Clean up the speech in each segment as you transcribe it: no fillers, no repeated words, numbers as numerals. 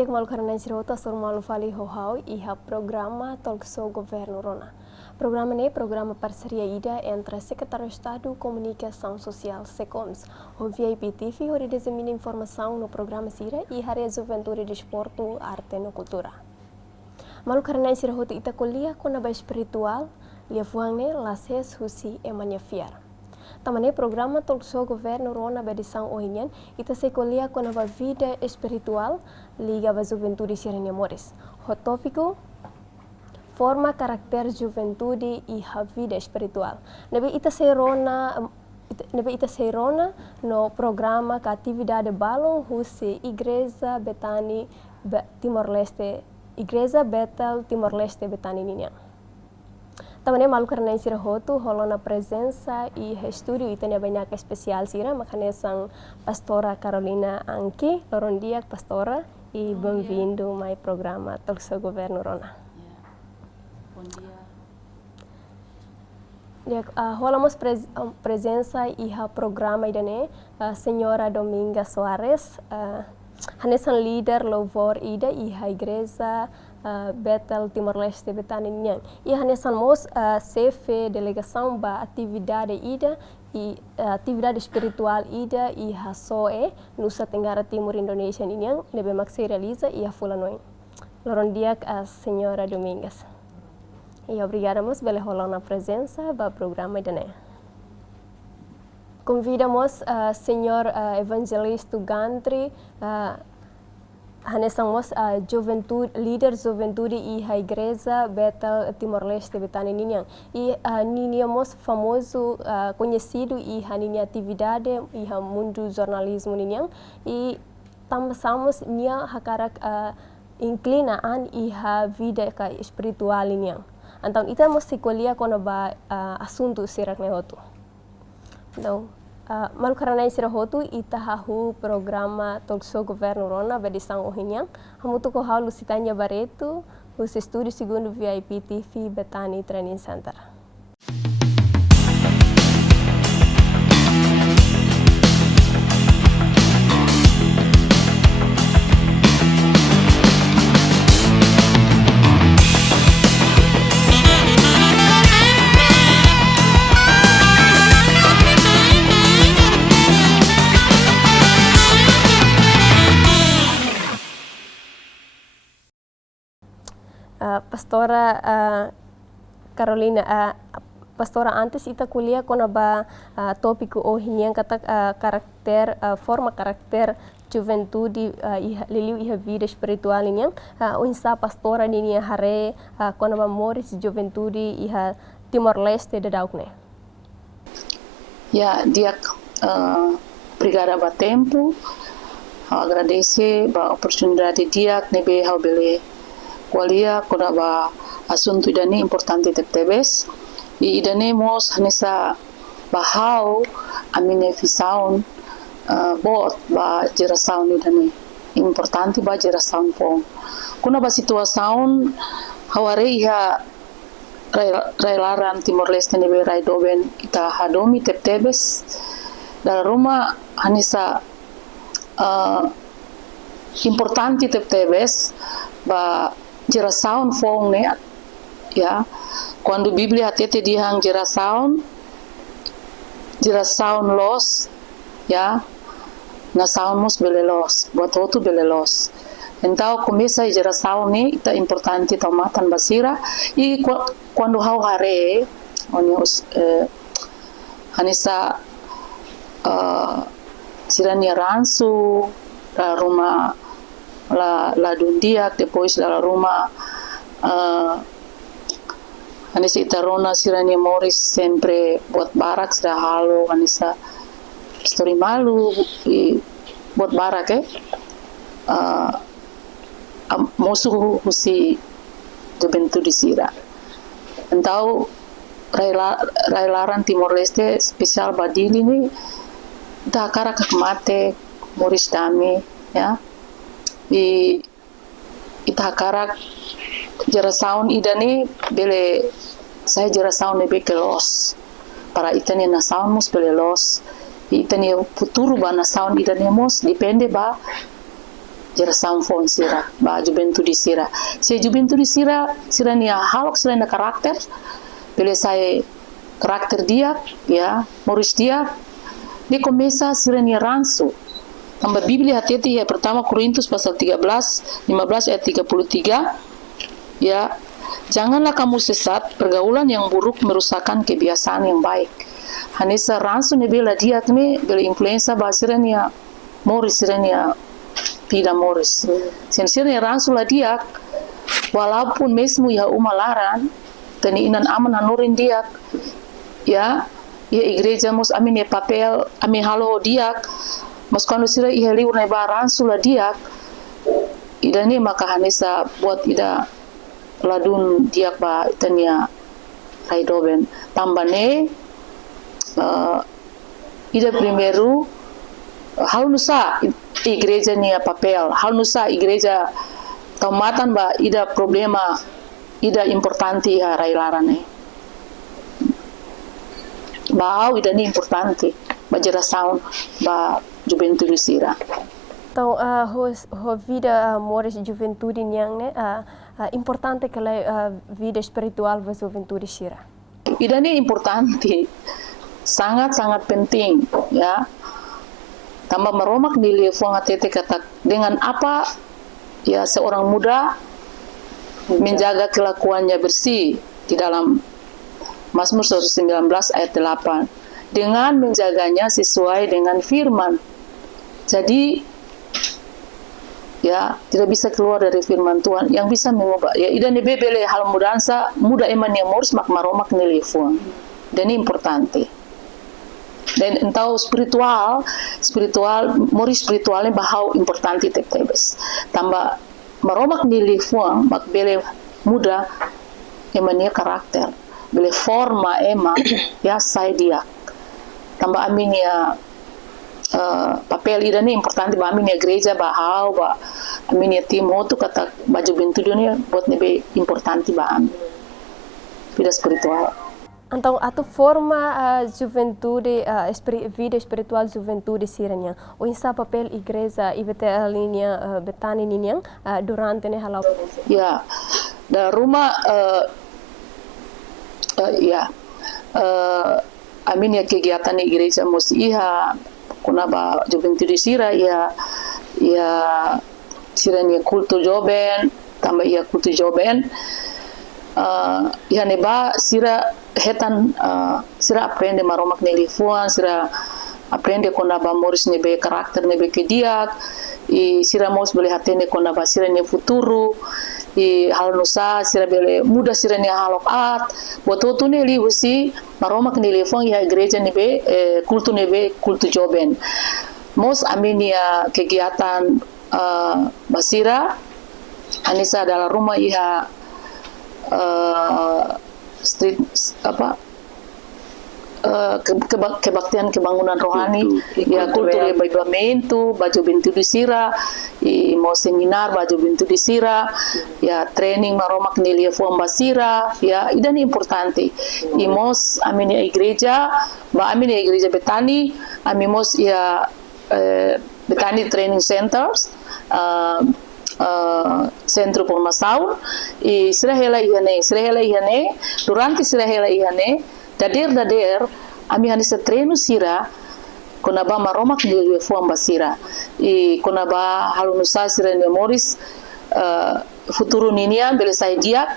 dia que malu karena sirota sur malu fali ho iha programa Talkshow Governo Rona. Programa ini programa parceria ida entre Secretário de Estado Comunicação Social SECOMS, o VIP TV, onde dissemina informação no programa Sira e área de juventude, desporto, arte e cultura. Malu karena sirota ita kuliah kunaba espiritual, lia fuangne lases husi emanya fiar. Tamane programa Talkshow Governo Rona bedisang ohinyan ita se kuliah kunaba vida espiritual liga ba juventude sirene mores. O tópico forma karakter juventude e a vida espiritual. Nabe ita se rona no programa ka atividade balon husi Igreja Betani Timor-Leste, Igreja Betel Timor-Leste Betani ninya. Tamane malu karena sira hotu holona presença e estúdio itania banyak especial sira makanya sang pastora Carolina Anki lorondia pastora e bem-vindo mai programa Talkshow Governo Rona. Bom Ya, dia. rolamos presença e a programa idane senhora Dominga Soares, hanesan líder louvor ida e a igreja Betel Timor-Leste Betani nian. E hanesan mos CF delegação ba atividade ida e atividade espiritual ida e a SOE Nusa Tenggara Timur Indonesia nian nebe maxi realiza e a fulanoin. Lorondia a senhora Domingas. E obrigamos pela rolona presença do programa idane. Convidamos senhor evangelista Gantri, hanesamos líder juventude e a igreja Betel Timor-Leste Betani Ninian. E niniamos famoso, conhecido e a ninha atividade e a mundo jornalismo Ninian. E também nia hakarak inclinaan e a vida espiritual Ninian. Então, ita mesti kuliah kono ba assunto sirak nehotu. Então, malu karena sira hotu ita hahu programa Talkshow Governo Rona bedisang ohinyang. Hamutu ko halu sitanya baretu, hus estúdio segundo VIP TV Betani Training Center. Pastora Carolina, pastora antes ita kuliah kona ba tópico ohinyan kata karakter forma karakter juventude liliu iha vida espiritual niyan unsa pastora ninya hare kona ba moris juventude iha Timor-Leste de daukne. Ya, dia obrigada ba tempo. Agradece ba oportunidade dia nebe hau bele kuliah kona ba assunto idane importante tebes e idane mos hanesa bahau amine fisaun bot ba gerasaun idane importante ba gerasaun pong kuna ba situasaun haware iha railaran Timor-Leste nebe rai doben ita hadomi tebes dalam rumah hanesa importante tebes ba gerasaun fong ne ya quando Bíblia atete dihang gerasaun los ya na saun mos belelos buat outro belelos então começa a gerasaun ne ita importante tomatan basira e quando hau hare onios hanesa sirania ransu da rumah la dundia depois da rumah Anissa Itarona sirani Morris sempre buat barak sudah halo Anissa story malu buat barak musuh husi juventude di sira entau railaran Timor-Leste spesial badili ni da kara mate Morris dame ya ita kara gerasaun idane bele saya gerasaun nebe kelos para itane na saun mus bele los itane futuro ba na saun idane mus depende ba jera sanfon sira ba juventude sira se juventude sira nia halok sira na karakter pele sai karakter dia ya Morris dia de começa sira nia ransu amba Biblia hati-hati ya pertama Korintus pasal 15 ayat 33 ya janganlah kamu sesat pergaulan yang buruk merusakkan kebiasaan yang baik hanesa ransu ne bela dia ne bela influenza ba sira nia Morris sira nia Pida Morris sensirnya ransu la dia walaupun mesmu ya umalaran tani inan aman hanurin dia ya igreja mus amin ya papel amin halo dia mas kanu sira iha liur na baran sula dia idani maka hanesa buat ida ladun dia ba tania raidoben tambane ida primeiro hal nusa igreja nia papel hal nusa igreja tomatan ba ida problema ida importante ha railarane ba ida ni importante ba geração ba juventude sira então ho vida Morris juventude niang ne importante kala vida espiritual va juventude sira ida ni importante sangat penting ya tambah meromak nilai fuang atete kata dengan apa ya seorang muda menjaga kelakuannya bersih di dalam Mazmur 119 ayat 8 dengan menjaganya sesuai dengan firman. Jadi ya tidak bisa keluar dari firman Tuhan yang bisa mengubah ya idan bebele hal mudansa muda eman yang mors mak maromak nilai fuang dan ini importante dan entau spiritual mori spiritualnya bahau importante tebes tambah maromak nilai fuang mak bele muda emania karakter bele forma ema ya sai dia tambah amin ya papel idane importante ba amin ya gereja bahau ba amin ya Timoto kata baju bentuk dunia buat nebe importante ba amin vida spiritual. Então, a tua forma juventude, vida espiritual juventude siranya, o insa papel igreja ibete a linha betani ninyang durante ne halau. Ya, da rumah amin ya kegiatan igreja mus iha kuna ba juventude sira ya siranya kultu joben tambah ya kultu joben ya neba sira hetan sira aprende maromak nelifuan sira aprende kona ba Morris nebe karakter nebe kediak sira mos boleh hatene kona ba sira ne futuro hal nusa sira bele muda sira ne halokat bototu ne lihusi maromak nelifuan ya gereja nebe kultu joben mos amin ya kegiatan basira anisa adalah rumah iha street kebaktian kebangunan rohani ya kultur bajamento baju bintu di sira mau seminar baju bintu di sira ya training maromak nilia fuam basira ya idan importante mos amin ya igreja Betani mos ya Betani training centers centro formação sira hela ihane durante sira hela ihane dader ami hanisa treino sira kona ba maromak nilwe fuam basira kona ba halunusa sira ne Morris futuro ninia bele sai dia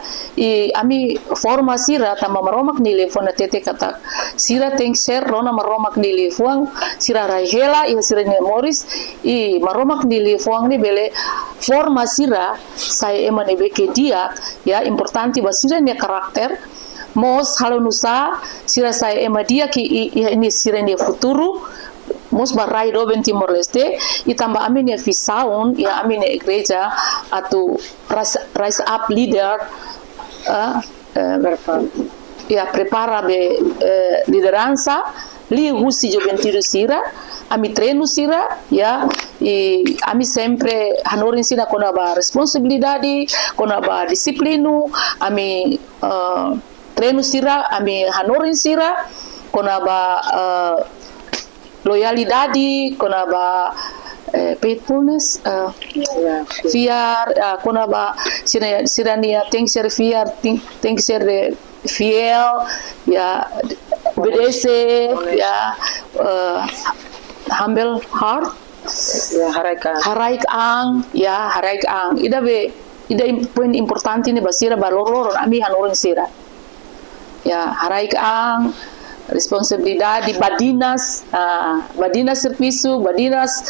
ami forma sira tama maromak nilwe fuam tete kata sira teng ser rona maromak nilwe fuam sira rahela sira ne Morris maromak nilwe fuam ni bele forma sira saya emane beke dia ya importante basira ne karakter mos halunusa sira saya ema dia ki ini sira ne futuro mos barai do Timor Leste itamba amin ya visaun ya amin ya igreja atau rise up leader ya prepara be liderança li husi juventude sira ami treino sira ya ami sempre hanorin sira kona ba responsabilidade kona ba disiplinu ami treino sira ami hanorin sira kona ba loyalidade kona ba faithfulness, fiar, kona ba sirania tengser fiar, tengser de fiel, ya obedece, ya humble heart, ya haraik ang, ida poin importante ni basira balor ami hanorin sira, ya haraik ang responsabilidade badinas, badinas serviço, badinas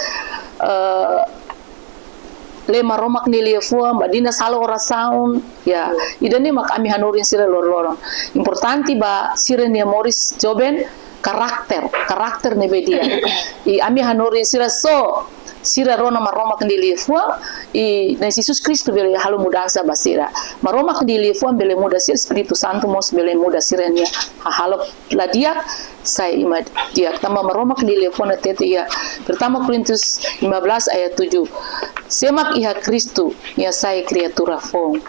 lema romak nili fua badinas halo oração, ya ida ni mak ami hanorin sira lor importante ba sira ni Morris Joben karakter ni bedia i ami hanorin sira so sira rona maroma kendili fua i na Jesus Kristo bele halo mudança basira maroma kendili fua bele muda sira Espírito Santo mos bele muda sira nia halo ladia sai imad dia tama maroma kendili fua na tete ya pertama Korintus 15 ayat 7 semak iha Kristo nia sai kreatura fong.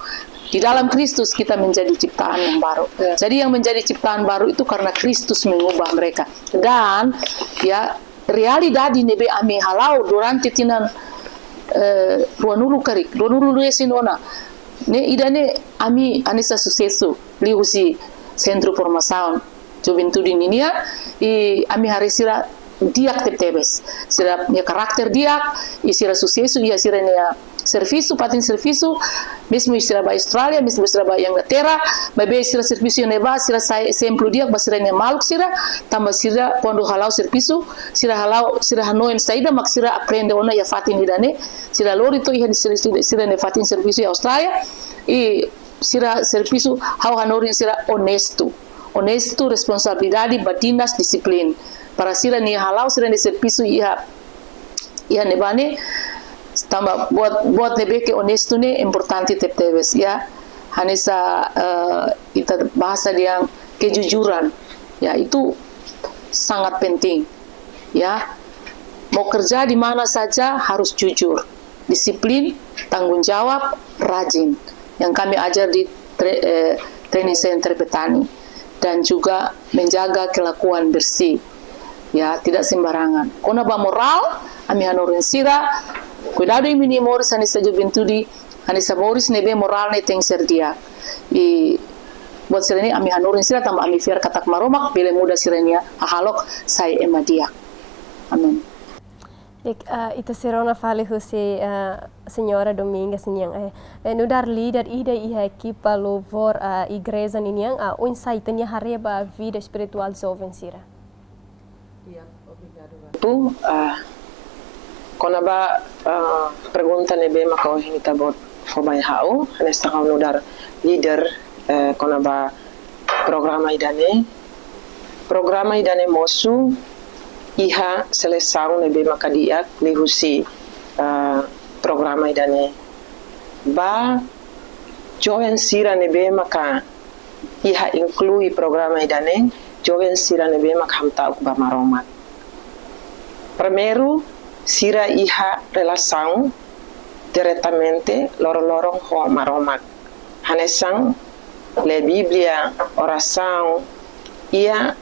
Di dalam Kristus kita menjadi ciptaan yang baru. Jadi yang menjadi ciptaan baru itu karena Kristus mengubah mereka. Dan ya realidade nebe ami halau durante tinan ruanulu karik, ruanulu yesinona. Ne idane ami anisa sucesso liusi centro formação juventude ninia e ami harisira diak tebes. Sira nia karakter diak, e sira sucesso e sira nia serviço, patin serviço, mesmo sira ba Australia, mesmo sira ba Inglaterra, babe sira serviço neba, sira sai exemplo dia, ba sira ne maluk sira, tamba sira quando halau serviço, sira hanoen saída, mak sira aprende ona ya fatin idane, sira lori to iha sira ne fatin serviço ya Australia, e sira serviço hau hanorin sira honesto, responsabilidade, batinas, disiplin. Para sira ni halau sira ne serviço iha nebane, tambah buat nebe ke honesto ne importante tebes ya hanesa kita bahasa dia kejujuran ya itu sangat penting ya mau kerja di mana saja harus jujur disiplin tanggung jawab rajin yang kami ajar di training center petani dan juga menjaga kelakuan bersih ya tidak sembarangan kona ba moral ami hanorin sira cuidado em mini Morris anissa juventude anissa Morris nebe moral ne tem ser dia e buat sirene ami hanorin sira tamba ami fiar katak maromak bele muda sirenia hahalok sai emadia amen. Ita serona fale husi senhora Domingas niang no dar líder ida iha equipa louvor igreja niang o insight nia hareba vida espiritual jovem sira. Tu konaba pergunta nebe maka hinita bot fobay hao nesta kau nudar leader konaba programa idane mosu iha selesau nebe maka diak lihusi programa idane ba joven sira nebe maka iha inclui programa idane joven sira nebe maka hamta ba maromat primeiro sira iha relação diretamente lorong ho maromak hanesang le Biblia oração ia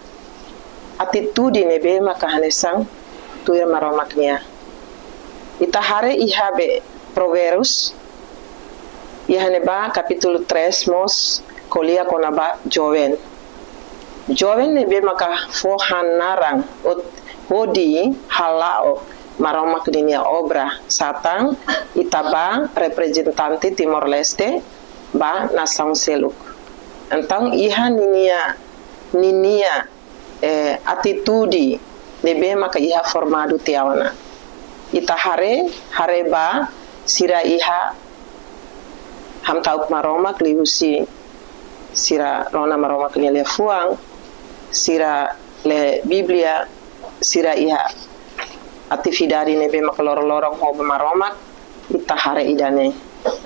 atitude nebe maka hanesang tuir maromaknya ita hare iha be Provérbios iha neba capítulo 3 mos kolia konaba joven nebe maka fo hanarang odi halao maromak dinia obra satang itaba representante Timor Leste ba nação seluk então iha ninia atitude nebe maka iha formado tiawana ita hare ba sira iha hamtauk maromak lihusi sira rona maromak le fuang sira le Biblia sira iha atividade nebe makalorong ho maromak ita hare idane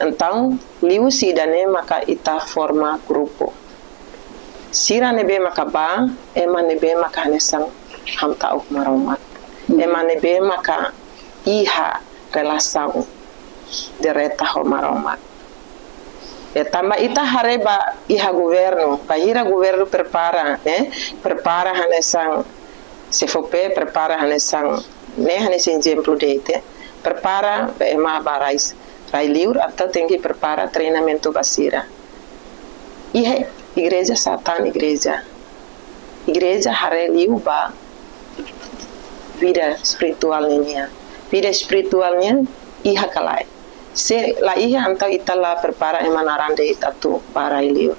então liusi idane maka ita forma grupo sira nebe maka ba ema nebe maka hanesang hamta uk maromak ema nebe maka iha relação direta ho maromak tamba ita hare ba iha governo bahira governo prepara hanesang CFP prepara hanesang ne hanes exemplo deite prepara ema barais rai liur atau tinggi prepara treinamento basira. Ihe igreja Satan igreja hare liu ba vida spiritualnya. Vida spiritualnya iha kalai. Se la iha antau itala prepara ema narande itatu para liu.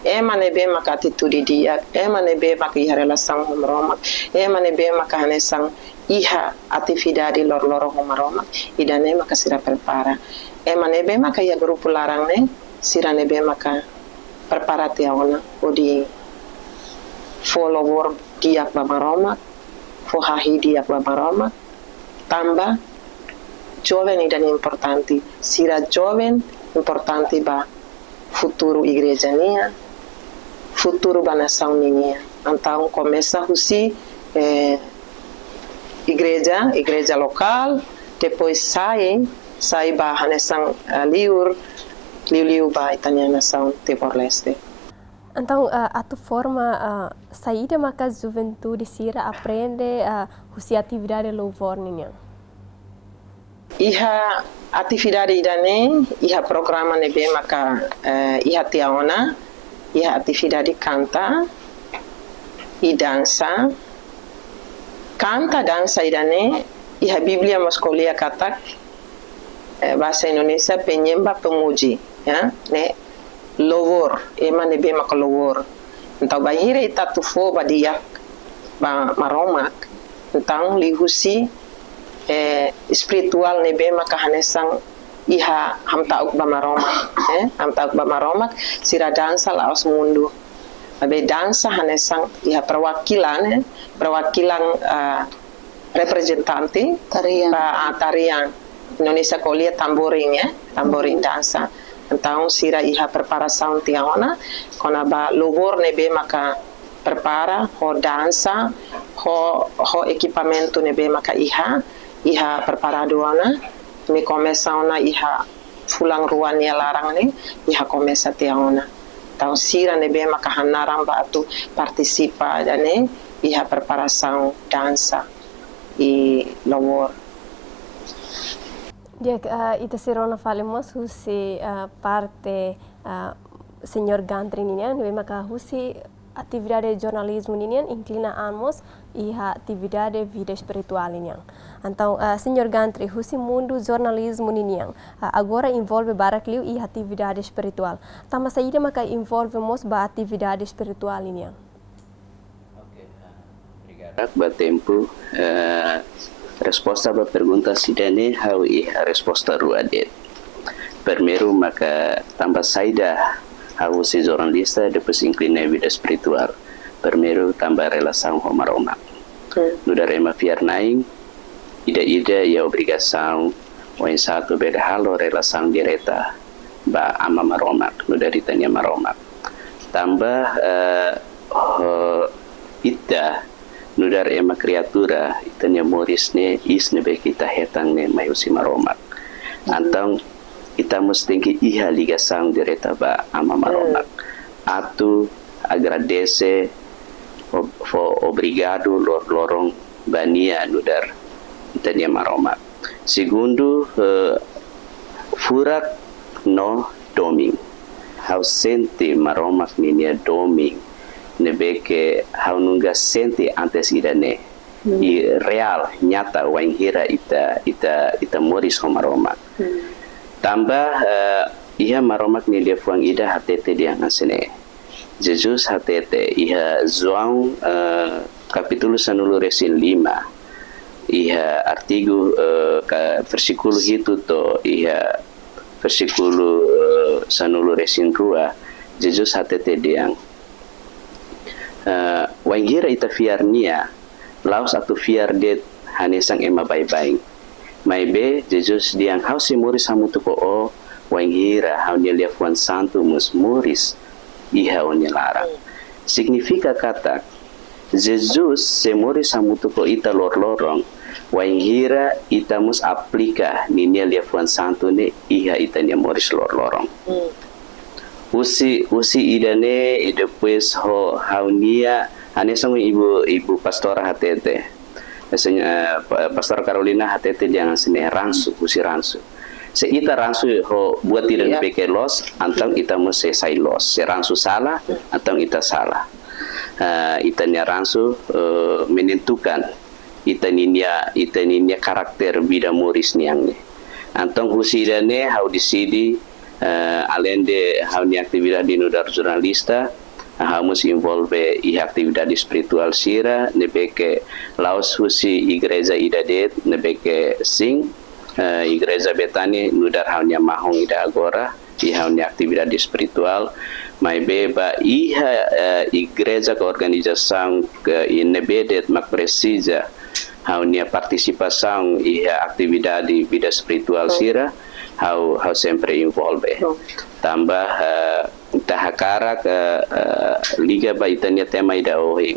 Ema nebe maka atitude dia, ema nebe maka iha relação homaroma, ema nebe maka hanesang iha atividade lor-loro homaroma, idane maka sira prepara. Ema nebe maka ia grupo larang ne, sira nebe maka prepara tiaona odi follower diak bamaroma, fohahi diak bamaroma, tambah jovem dan importante, sira jovem importante ba futuro igreja nia, futuro ba nação nia. Então começa husi igreja local, depois sai ba nação liur ba itania nação Timor-Leste. Então, a tua forma saída maka juventude sira aprende husi atividade louvor ninha. Iha atividade idane, iha programa nebe maka iha tiaona, iha atividade canta e dança. Canta, dança idane, iha Biblia mascolia katak bahasa Indonesia penyembah pemuji, ya, ne louvor, ema nebe maka louvor. Então bahira itatu fo badiak ba maromak, então lihusi spiritual nebe maka hanesang iha hamtauk ba maromak, sira dansa laos mundu. Abe dansa hanesang iha perwakilan representante tarian Indonesia kolia tamboring, ya, tamboring dansa. Então sira iha preparação tiaona kona ba louvor nebe maka prepara ho dansa ho equipamento nebe maka iha preparadoana me começa ona iha fulang ruania larang ne iha começa tiaona. Então sira nebe maka hanarang ba atu participa dane iha preparação dansa e louvor. Dia ita sirona falemos husi parte senhor Gantri ninian, maka husi atividade jornalismo ninian inclina amos iha atividade vida espiritual ninian. Então, senhor Gantri, husi mundo jornalismo ninian, agora envolve barakliu iha atividade espiritual. Tama saída maka envolve mos ba atividade espiritual ninian. Okay, obrigado. Batempo. Resposta para pergunta sidane hau resposta ruadet. Primeiro maka tambah saída hau si jornalista depois inclina vida espiritual. Primeiro tambah relação homaroma. No darema fiar naing ida ia obrigação o em satu beda halo relação direta ba ama maromak no dari tanya maromak. Tambah ida nudar ema kreatura itanya moris ne is nebe kita hetang ne mayusi maromak. Antang kita mesti iha ligação direta ba ama maromak. Atu agradece obrigado lorong bania nudar itanya maromak. Segundo furak no doming. Hau sente maromak ninia doming. Nebe ke hau nungga senti antes idane i real nyata wanghira ita moris homaromak. Tambah iha maromak ni dia fuang ida hatete dia ngasene Jesus hatete iha João capítulo 1 resin 5 iha artigo versículo itu to iha versículo 1 resin 2 Jesus hatete dia wangira ita fiarnia laos atu fiar det hanesang ema bye-bye mai be Jesus diang hau si muris hamutu ko o wangira hau nia liafuan santo mus muris iha onya larang signifika kata Jesus se muris hamutu ko ita lorong wangira ita mus aplika ni nia liafuan santo ne iha ita nia muris lorong usi idane depois haunia anesang ibu pastora hatete Biasanya Pastor Carolina HTT jangan sini ransu, usi ransu. Seita ransu ho buat tidak dipeke los, antang ita mesti sai los. Se ransu salah, antang ita salah. Itanya ransu menentukan itaninya karakter bida muris niang ni. Antang husidane hau disidi alende hau ni aktivitas di nudar jurnalista. Harus involve i atividade espiritual sira nebeke laos husi igreja idadet nebeke sing igreja betani nudar halnya mahong ida agora i halnya atividade espiritual mai beba iha igreja ke organização que inebedet mak precisa halnya participação iha atividade vida espiritual sira how sempre involve tambah tahakara ke liga baitanya tema ida ohing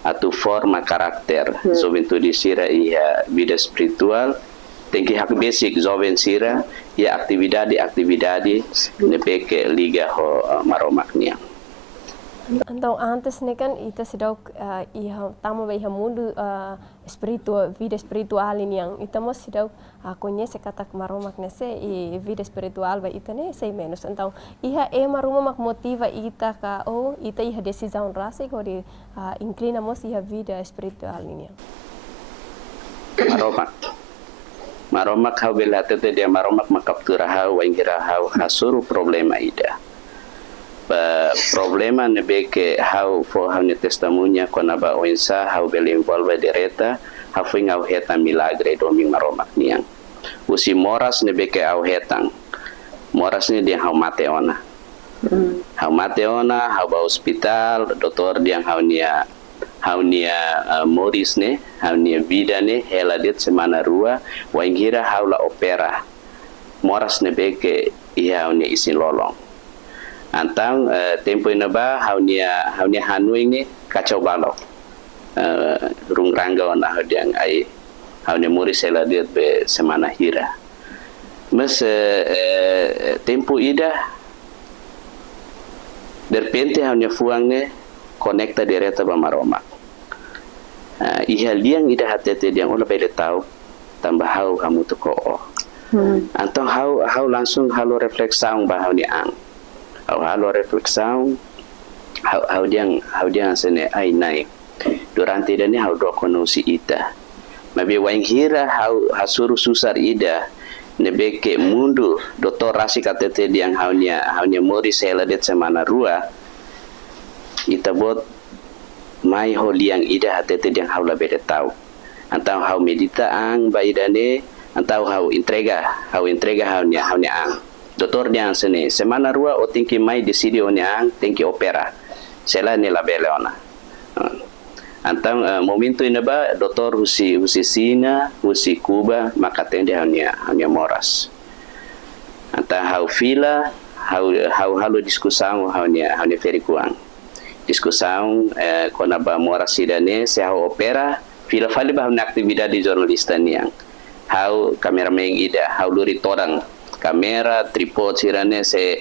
atau forma karakter sobentu disira ia vida espiritual tengki hak basic joven sira ia aktividade nepeke liga ho maromaknya. Então, antes nih kan ita sedau iha tamo iha mundo espiritual, vida espiritual ini yang ita mos sedau conhece kata maromak nese e vida espiritual ba ita ne sei menos. Então, iha maruma mak motiva ita ka ita iha decisão rasa ko de inclina mos iha vida espiritual ini yang. Maromak hau belate dia maromak makaptura hau wangira hau hasuru problema ida. Problema nebeke hau fo hau ne testemunha kona ba oinsa hau bele envolve direta hau ngau heta milagre doming maromak niang usi moras nebeke au hetang moras ni dia hau mateona hau ba hospital doktor dia hau nia moris ne hau nia vida ne hela dit semana rua waingira hau la opera moras nebeke ia hau nia isin lolong antang tempo ina ba haunia hanuing ni kacau balok rung rangga ona hadiang ai haunia muri sela dia be semana hira mas tempo ida derpente haunia fuang ne konekta direta ba maroma ihal diang ida hatete diang ola bele tau tambah hau kamu tu ko antang hau langsung halo refleksang ba haunia ang halo refleksão hau diang sene ai naik durante dani hau do konosi ita mabe waing hira hau hasuru susar ida nebeke mundu doktor rasi katete diang haunya mori sela det semana rua ita bot mai holiang ida hatete diang hau labede tau antau hau medita ang baidane antau hau entrega haunya ang doktor dia sene semana rua o tingki mai decidi onya tingki opera sela ni la beleona antang momento ina ba doktor husi sina husi kuba maka tende hanya moras antang hau fila hau halu diskusang hanya verikuang diskusang kona ba moras sidane se hau opera fila fali ba aktividade jurnalista niang hau kameramen ida hau luri torang kamera tripod sirane se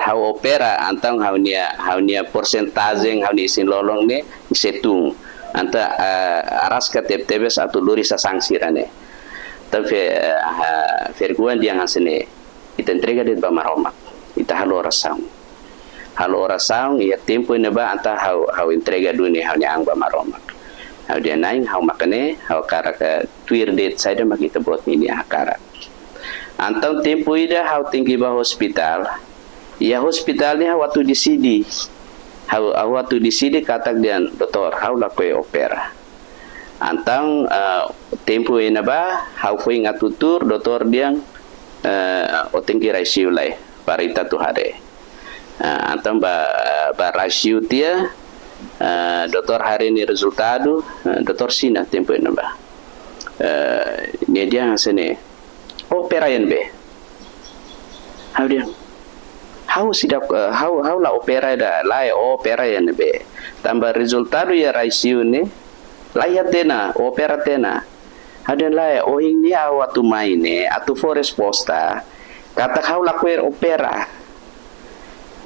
hau opera antang haunia porcentagem haunia isin lolong ne setung anta aras ka tebes atau luri sasang sirane tapi verguan dia ngasene ita entrega det ba maromak ita halo orasaung ia tempo ina ba anta hau entrega dunia haunia ang ba maromak hau dia naing hau makane hau karaka tuir det saida makita bot ini akara antang tempo ida hau tinggi ba hospital ya hospital ni waktu di sidi waktu di sidi katak dian doktor hau la koe opera antang tempo ina ba hau foi ngatutur doktor diang o tinggi ratio lai parita tu hare antang ba ratio tia doktor hari ni resultado doktor sina tempo ina ba ni dia sene opera yan be hau sidak hau la opera da lai opera yan be tambah resultado ya ratio ni layat tena opera tena ada lai ohing ni awatu maine atu for resposta kata hau la kuer opera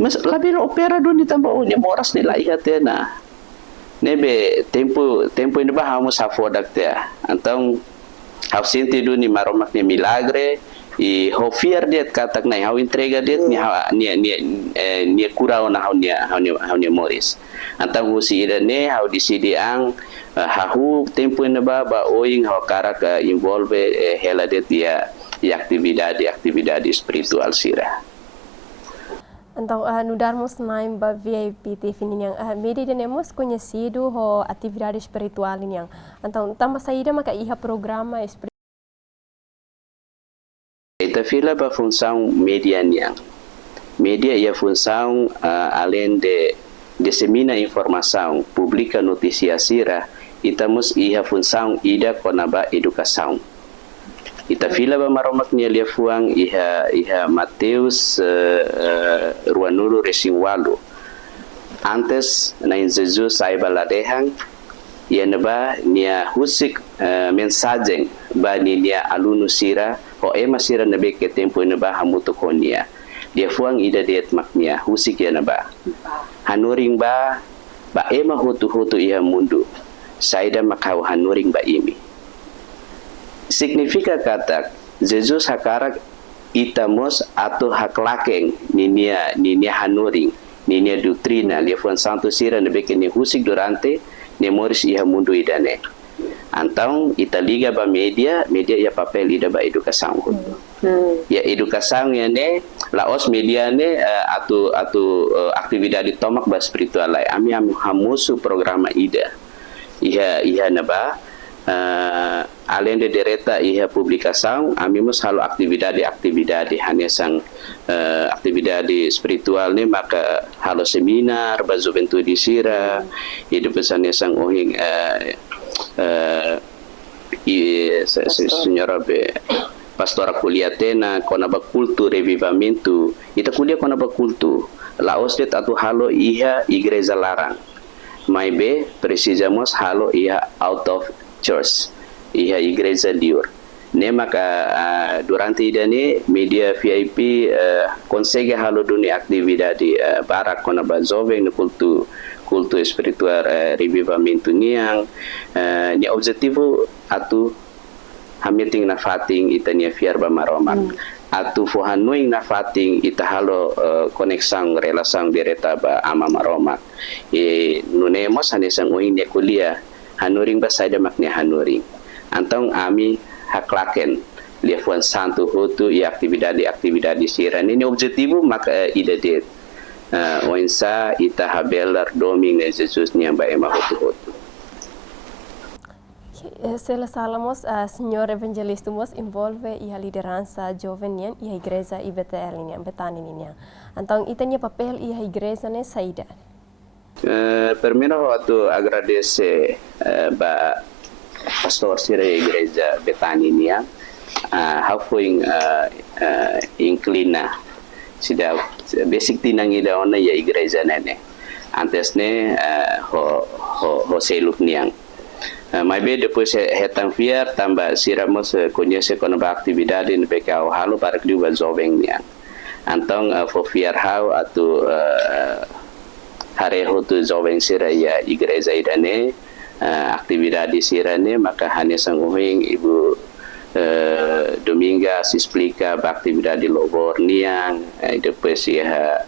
mas labi opera do ni tambah onya moras ni layat tena nebe tempo ini bah hamu safodak dia antong hau sinti du ni maromak ni milagre i hofiar dia katak nai hau entrega dia ni kurau na hau ni moris antong husi ida ne hau disidi ang hahu tempo ini ba oing hau karak involve hela dia aktividade espiritual sira. Então, no darmos main ba VIP TV niang media temos conhecido ho atividade espiritual niang. Então, tamba saída maka iha programa espiritual. Ita fila ba função media niang. Media ia função além de dissemina informação, publica notícia sira, itamos iha função ida konaba educação. Ita fila ba maromak niya liafuang iha Mateus ruanulu resingwalu. Antes na Jesus ay baladehang yan ba niya husik mensageng ba niya alunu sira o ema sira na beke tempo na ba hamuto ko niya. Liafuang ida diet mak niya husik yan ba. Hanuring ba ema hutu iha mundu. Saida makaw hanuring ba imi. Signifika kata Jesus hakarak itamos atau haklakeng ninia hanuring ninia doutrina liafuan santo sira nebeke ni husik durante ni moris iha mundu idane antang italiga ba media ya papel ida ba edukação ya edukação ya ne laos media ne atau aktividade tomak ba spiritual lai ami hamusu programa ida iha na ba além de direta iha publicação, amimos halo aktividade hanya sang aktividade spiritual ni maka halo seminar ba juventude sira hidup pesannya sang ohing senhora be pastora kuliah tena kona ba kultu revivamento ita kuliah kona ba kultu laos det atu halo iha igreja larang mai be precisamos halo iha out of church iha igreja liur ne maka durante idane media VIP consegue halo dunia aktividade barak kona ba jovem no culto espiritual revivamento niang ni objetivo atu hamiting na fating itania fiar ba maromak atu fohanuing na fating ita halo koneksang relasang direta ba ama maromak nunemos hanesang uing ne kuliah hanuring ba sada maknya hanuring antong ami haklaken liafuan santo hutu i aktividade sira ini objetivo maka ida det oinsa ita habelar doming Jesus niya ba ema hutu Sela salamos senhor evangelistumos envolve a liderança jovem nian e a igreja IBTL nian betani nian antong itanya papel e a igreja ne saída. Primeiro eu agradecer ba pastor sira igreja Betani niya how foi inclina sida basic tinang ida ona ya igreja nene antes ne ho seluk niang mai be depois hetang fiar tambah siramos conhece kono ba atividade ne pekau halo para kliu jovem niang antong fo fiar how atu hareho tu jovem sira ya igreja idane aktividade sira ne maka hanya sang uhing ibu Domingas explica ba aktividade louvor niang depois iha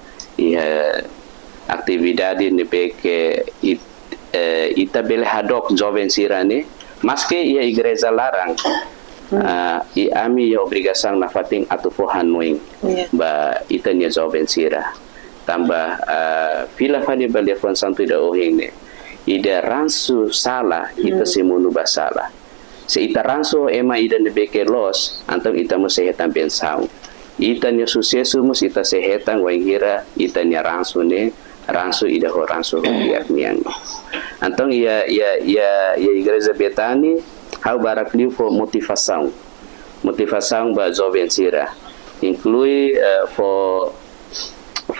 aktividade ne peke ita bele hadok jovem sira ne maske ia igreja larang i ami ya obrigação na fating atu fo hanuing ba itanya jovem sira tambah pila fani baliafon santo ida ohing ne ida ransu salah ita semunu basala se ita ransu ema ida nebeke los antang ita mo sehetan pensau ita nya sucesso mus ita sehetan waingira ita nya ransu ne ransu ida ho ransu biak niang antang ia igreja Betani hau barak liu fo motivação ba jovem sira inclui for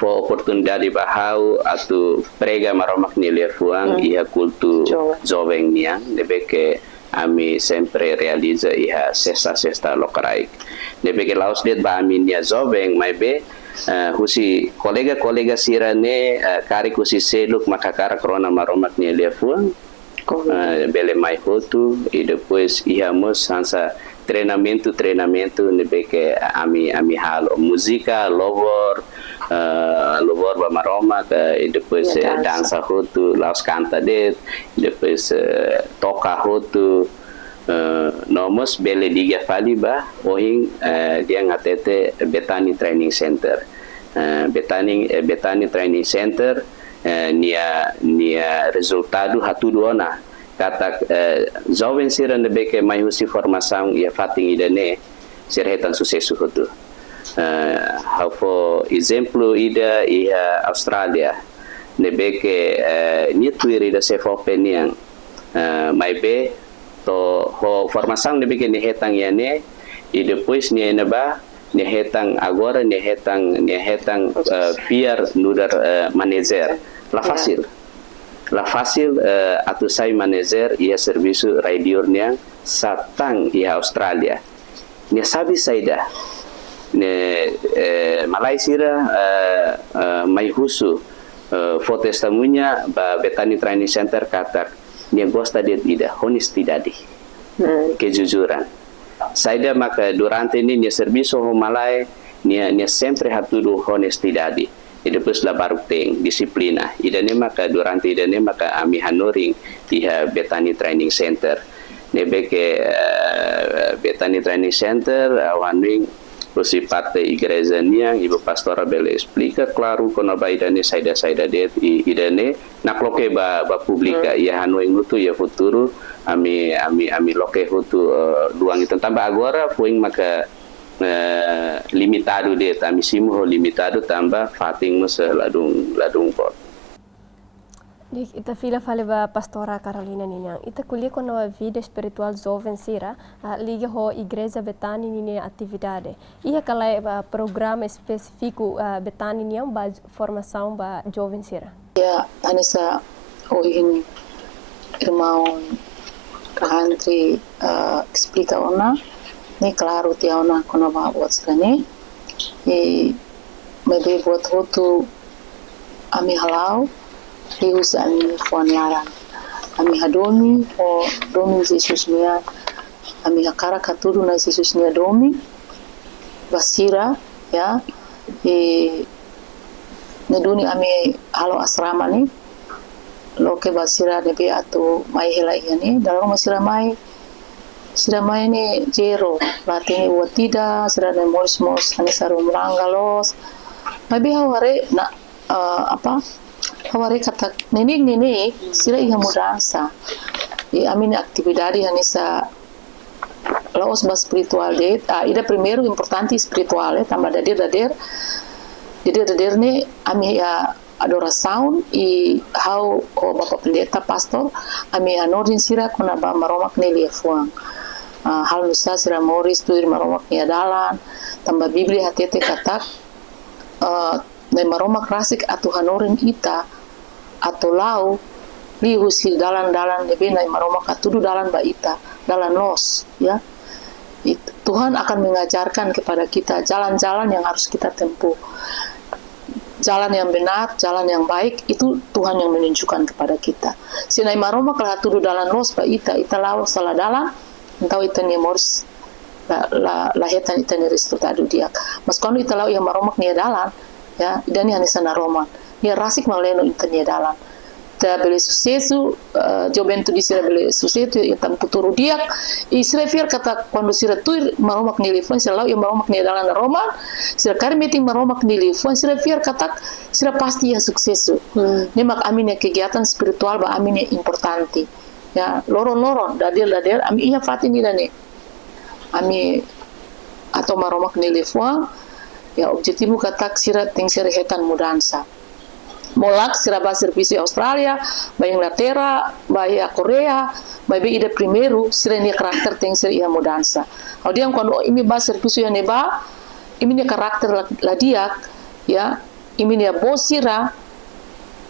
oportunidade bahau atau prega maromak nilia fuang iha kultu jovem niang debeke ami sempre realiza iha sesta lokaraik debeke laos det ba ami nia jovem mai be husi kolega-kolega sirane kari kusi seluk makakara corona maromak ni lefuang bele mai hotu e depois íamos sansa treinamento nebeke ami halo música louvor ba maroma e depois dança hotu laos canta det depois toca hotu nomos bele liga fali ba ohin dia ngatete Betani Training Center Betani Training Center nia resultado hatuduona kata jovem sira nebeke mai husi formação ia fating idane sirhetan sucesso hotu how for exemplo ida ia Australia nebeke nituiri da sefopeniang mai be to ho formação nebeke ni hetang iane e depois ni enaba ni hetang agora ni hetang fiar nudar manager la fácil atu sai manager ia serviço raidiornya satang ia Australia ni sabi saida ne Malaysia mai husu for testemunha ba Betani Training Center kata ni gosta de vida honestidade kejujuran saida maka durante ini ni serviço Malay ni sempre hatudu honestidade e depois la baru teng disiplina idane maka durante idane maka ami hanoring tiha Betani Training Center nebeke Betani Training Center awaning si parte igreja niang ibu pastora bele explica claro kono ba idane saida det idane nakloke ba publika ia hanoing mutu ia futuro ami loke hutu luang itu tambah agora poing maka limitado det ami simu limitado tambah fating mus ladung pot Dik ita fila fale ba pastora Carolina ninyang ita kulia kono vida espiritual jovem sira liga ho igreja Betani nini atividade ia kala programa específico Betani niang ba formação ba jovem sira ya anessa ohin irmão kahantri explica ona ni claro tia ona kono ba watsane e mebe buat hotu ami halau Deus ami fuan laran ami hadomi o domi Jesus nia ami hakara katuru na Jesus nia domi basira ya neduni ami halo asrama ni loke basira nebe atu mai hela iani dalam masira mai ni jero latini watida sira ne mos ani sarum langgalos mabe haware na hawari kata nenek sila iha mudança e a minha atividade nessa laos bas spiritual de ida primeiro importante spiritual tambah dader ne ami adoração e how o bapa pendeta pastor ami anorin sira kona ba maromak nele fuang hal nusa sira moris tuir maromak ni dalan tambah biblia hatete katak na maromak rasik atau hanorin ita atau lau lihusi dalan-dalan lebe na maromak atudu dalan ba ita dalan los ya Tuhan akan mengajarkan kepada kita jalan-jalan yang harus kita tempuh jalan yang benar jalan yang baik itu Tuhan yang menunjukkan kepada kita sinai maromak lah atudu dalan los ba ita lau salah dalan entau ita ni mors la hetan ita ni restu tadu dia mas kono ita lau yang maromak ni dalan ya dan yang sana Roma ni rasik maleno intanya dalam ta bele sucesso jovento di sira bele sucesso ya tam futuro dia e sira fiar kata quando sira tu maromak ni lefon sira lau yang maromak ni dalam Roma sira kari meeting maromak ni lefon sira fiar kata sira pasti ya sucesso ni mak amin ya kegiatan spiritual ba amin ya importante ya loron dadir ami iya fatin ni dane ami atau maromak ni lefon ya objetivo katak sira ting sira hetan mudança molak sira ba serviço Australia ba Inglaterra ba Korea ba ida primeiro sira ni karakter ting sira ia mudança audiam quando imi ba serviço ya neba imi ni karakter la diak ya imi ni bos sira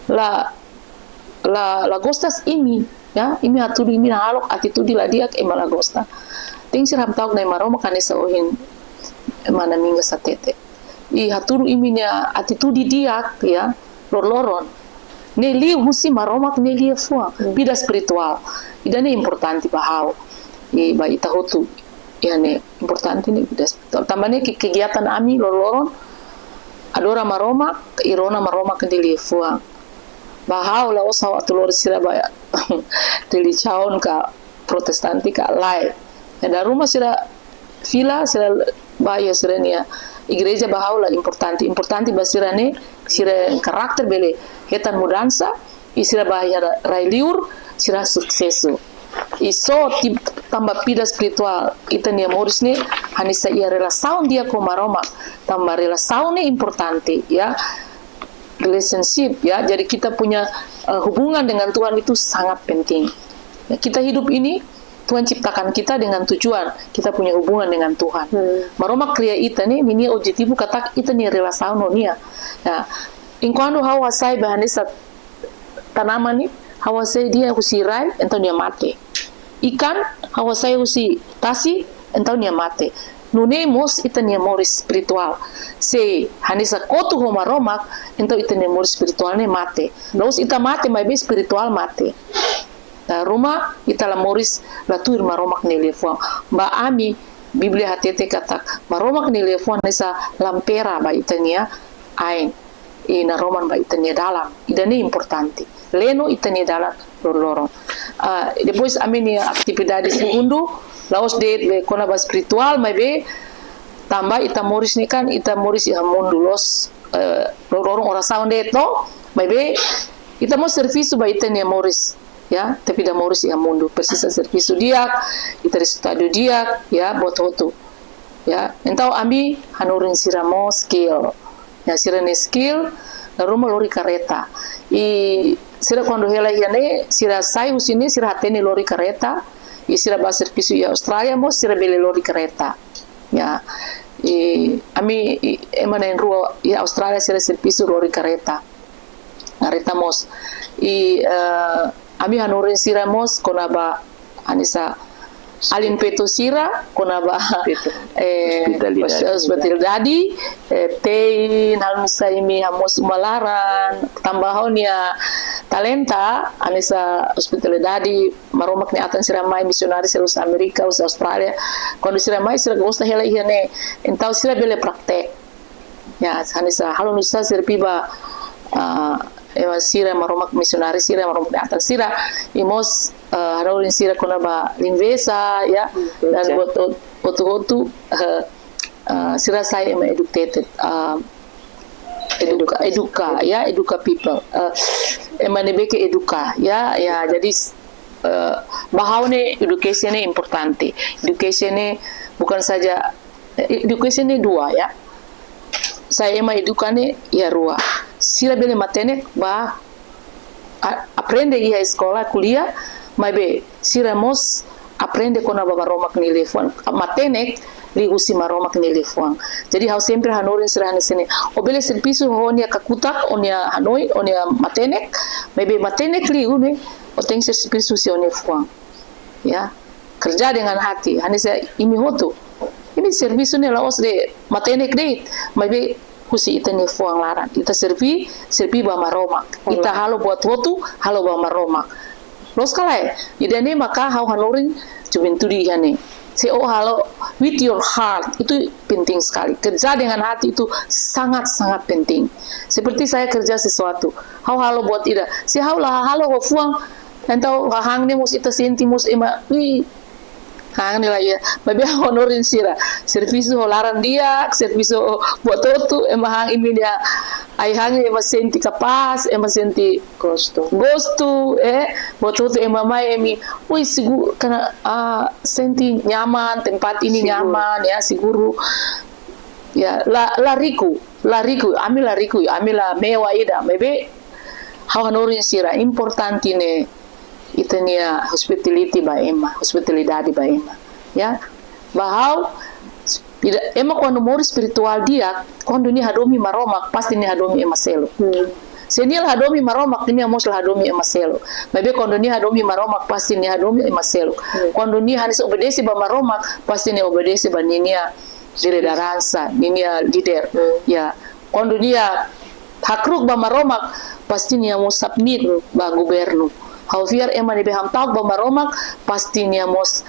la gostas imi ya imi atudu imi na halok atitude la diak la gosta ting sira hamtauk na maroma kanesa ohin mana minga satete I haturu iminya atitude diak ya lor-loron. Ne liu husi maromak ne liu fua vida spiritual. Idane importante bahau. Ba ita hotu ya ne importante ne vida spiritual. Tambane kegiatan ami lor-loron adora maromak irona maromak ne liu fua. Bahau la osa waktu lor sira ba dili caon ka protestanti ka lai. Da rumah sira vila sira baya sira nia igreja bahau la importante basira ne sira karakter bele hetan mudança e sira baya rai liur sira suksesu. Iso tambah pida espiritual ita nia moris ne hanisa ia relasaun dia ko maroma tambah relasaun ne importante ya. Relationship ya, jadi kita punya hubungan dengan Tuhan itu sangat penting ya, kita hidup ini Tuhan ciptakan kita dengan tujuan kita punya hubungan dengan Tuhan. Maroma kriya ita nih ini objektifu katak ita nih relasaun nia ya, enquanto hawa sai bahanesa tanaman nih hawa sai dia husirai entau nia mate ikan hawa sai husi tasi entau nia mate. Nunemos ita nia moris spiritual se hanisa kotu homa romak então ita nia moris spiritual ne mate laus ita mate mai be spiritual mate da rumah ita la moris la tuir maromak ne lefuang ba ami Biblia hatete katak maromak ne lefuang nesa lampera ba ita nia ain na roman ba ita nia dalam idane importante leno ita nia dalam loro depois ami nia atividade segundo laos de kona ba spiritual mai be tambah ita moris ni kan ita moris ya mondulos lorong orasaun de to mai be ita mo serviço ba ita ni moris ya tapi da moris ya mundo precisa serviço dia ita resultado dia ya bototo ya então ami hanurin siramo skill ya sirane skill na rumah lori kareta sira quando hela iane sira sai usini sira hatene lori kareta sira ba serviço ya Australia mo sira bele lori kereta ya ami emana en rua ya Australia sira serviço lori kereta mos ami hanurin sira mos konaba anisa alin peto sira konaba hospitalidade tei nalmusa imi hamos malaran tambahonia talenta anisa hospitalidade maromak ni atan sira mai missionário sira usa Amerika usa Australia quando sira mai sira gosta hela ihane então sira bele praktek ya anisa halo nusa sira piba sira maromak missionário sira maromak ni atan sira imos harawin sira konaba linvesa ya dan buat otu sira saya ema educated educa people emanebeke educa ya jadi bahawne education importante education bukan saja education dua ya saya ema educane ya rua sira bele matene ba aprende ia sekolah kuliah mai sira mos aprende kona baba romak ni lefuan matenek ligusi maromak ni lefuang jadi hau sempre hanorin sirahane sene obele serviço honia kakutak onia hanoi onia matenek maybe matenek ligu ne o tem serviço si onia fuang ya kerja dengan hati hanisa imi hotu ini serviço ne laos de matenek de maybe husi ita ni fuang laran ita servi ba maromak ita halo buat hotu halo ba maromak los kalai idane maka hau hanorin juventudi hane halo with your heart itu penting sekali kerja dengan hati itu sangat-sangat penting seperti saya kerja sesuatu halo buat ida halo fuang entau hang ne mus ita senti mus ema hang nila ya babi honorin sira serviço holaran dia serviço buat tu ema hang ini dia ai hang ema senti capaz ema senti gosto buat tu ema mai emi sigur karena senti nyaman tempat ini sigur. Nyaman ya siguru ya lariku ami la mewa ida maybe honorin sira importante ne itania hospitality ba hospitalidade ba ya bahau ema quando mori spiritual dia quando ni hadomi maromak pasti ni hadomi emaselo senil hadomi maromak ni amos hadomi emaselo maybe quando ni hadomi maromak pasti ni hadomi emaselo quando ni hanis obedece ba maromak pasti ni obedece ba ninia liderança, ninia líder. Ya, quando dia hakruk ba maromak pasti nia mo submit ba governo. However, ema nebe hamtak ba maromak pasti nia mos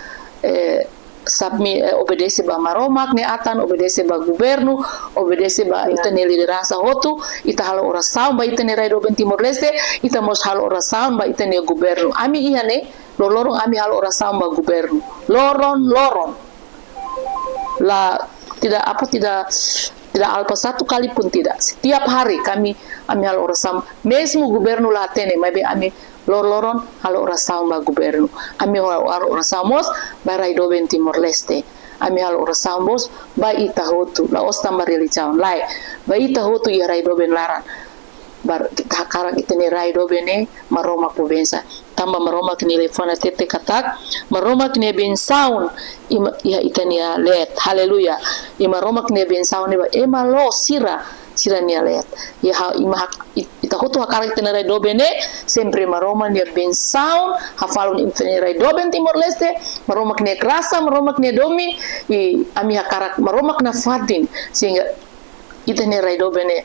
submit obedece ba maromak ne atan obedece ba governo, obedece ba ita ne liderança hotu, ita halo oração ba ita ne raido ben Timor Leste, ita mos halo oração ba ita ne governo. Ami iya ne lorong ami halo oração ba governo. Lorong. Tidak alpa satu kali pun tidak. Setiap hari kami hal orasam. Mesmo governo lah tene, maybe ami loron hal orasam ba governo. Ami hal orasamos ba raido ben Timor Leste. Ami hal orasamos ba ita hotu la ostam barili caun lai. Ba ita hotu ya raido ben laran. Bar hakarak itene raido bene maroma provinsa. Tamba maroma kini lefona tete katak maroma kini ben saun ya itania let haleluya ima roma kini ben saun ba ema lo sira nia let ya ima ita hotu hakarak itene raido bene sempre maroma nia ben saun hafalun itene raido ben Timor Leste maroma kini krasa maroma kini domi ami hakarak maroma kena fadin sehingga itene raido bene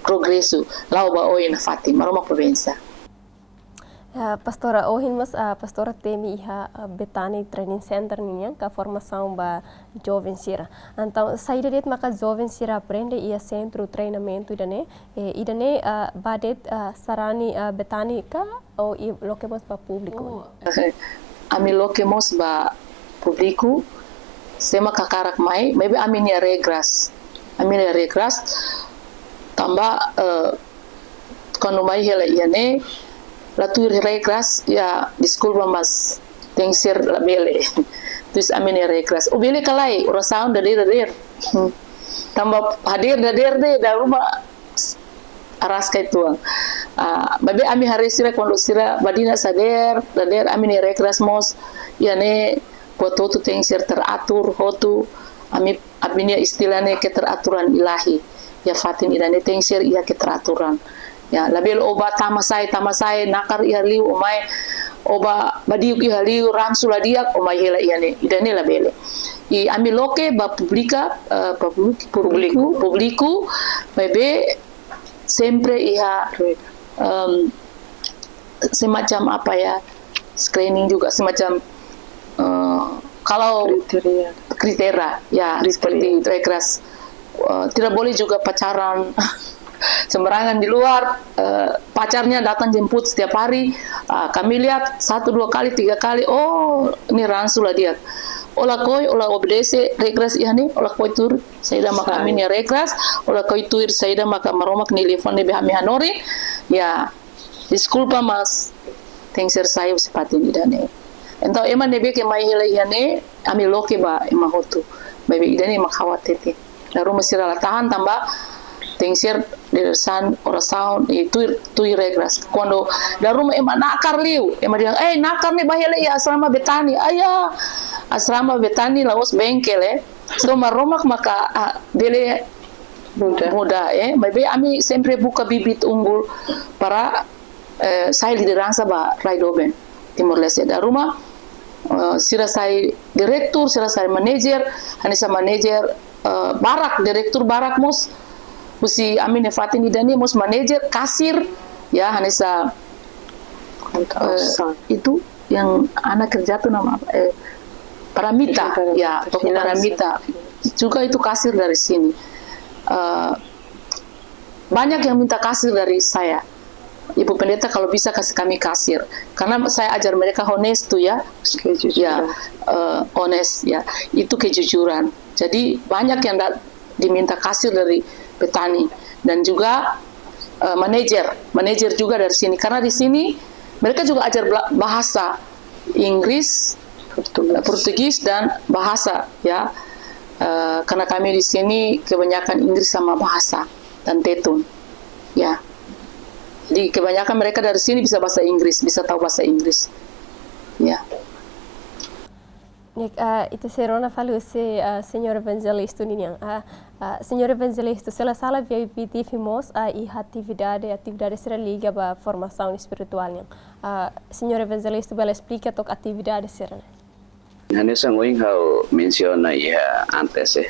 progreso lau ba oi na fati maroma provinsa. Pastora Ohin mas pastora temi iha Betani Training Center ninya ka formação ba jovem sira. Então saída det maka jovem sira aprende ia centro treinamento idane badet sarani Betani ka ou lokemos ba público. Ami lokemos ba público sema kakarak mai maybe ami ni regras tamba quando mai hela iane la tuir regras ya di school mas tengser la bele terus amene regras o bele kalai ora sound dader tambah hadir de da rumah aras kai tuang babe ami hari sira quando sira badina dader amene regras mos yane foto tu tengser teratur hotu ami abinya istilahnya keteraturan ilahi ya fatin idane tengser iya keteraturan ya label oba tamasai nakar iya liu omai oba badiuk iya liu ramsula diak omai hela iane idane labele i ami loke ba publiku bebe sempre iya semacam apa ya screening juga semacam kalau kriteria ya seperti itu keras tidak boleh juga pacaran sembarangan di luar pacarnya datang jemput setiap hari kami lihat 1, 2 kali 3 kali oh ini ransula dia ola obedece regras ihani ola koi tur saida maka amin ya regras ola koi tur saida maka maromak ni telefon de behami hanori ya disculpa mas tengser saya seperti ini dane então ema nebe ke mai hela ihane ami loke ba ema hotu bebe idane makhawatete la ruma sira la tahan tamba tengser deresan oração itu regras quando da ruma ema nakar liu ema dia nakar ni bahele ya asrama Betani aya asrama Betani laos bengkel so maromak maka bele muda bebe ami sempre buka bibit unggul para saya lideransa ba raidoben Timor Leste da rumah sira saya direktur sira saya manajer hanisa manajer barak direktur barak mos usi amine fatini dani mos manajer kasir ya hanisa itu yang anak kerja tuh nama apa paramita ya toko paramita juga itu kasir dari sini banyak yang minta kasir dari saya Ibu Pendeta kalau bisa kasih kami kasir karena saya ajar mereka honest tuh ya honest ya itu kejujuran jadi banyak yang diminta kasir dari Betani dan juga manajer juga dari sini karena di sini mereka juga ajar bahasa Inggris Portugis dan bahasa ya karena kami di sini kebanyakan Inggris sama bahasa dan tetun ya. Jadi kebanyakan mereka dari sini bisa bahasa Inggris, bisa tahu bahasa Inggris. Ya. Itu serona falou se senhor evangelista niang senhor evangelista se la sala VIP fimos e atividade será liga ba formação espiritual niang senhor evangelista bela explica tok atividade será Hanya sang oing hau menciona ia antes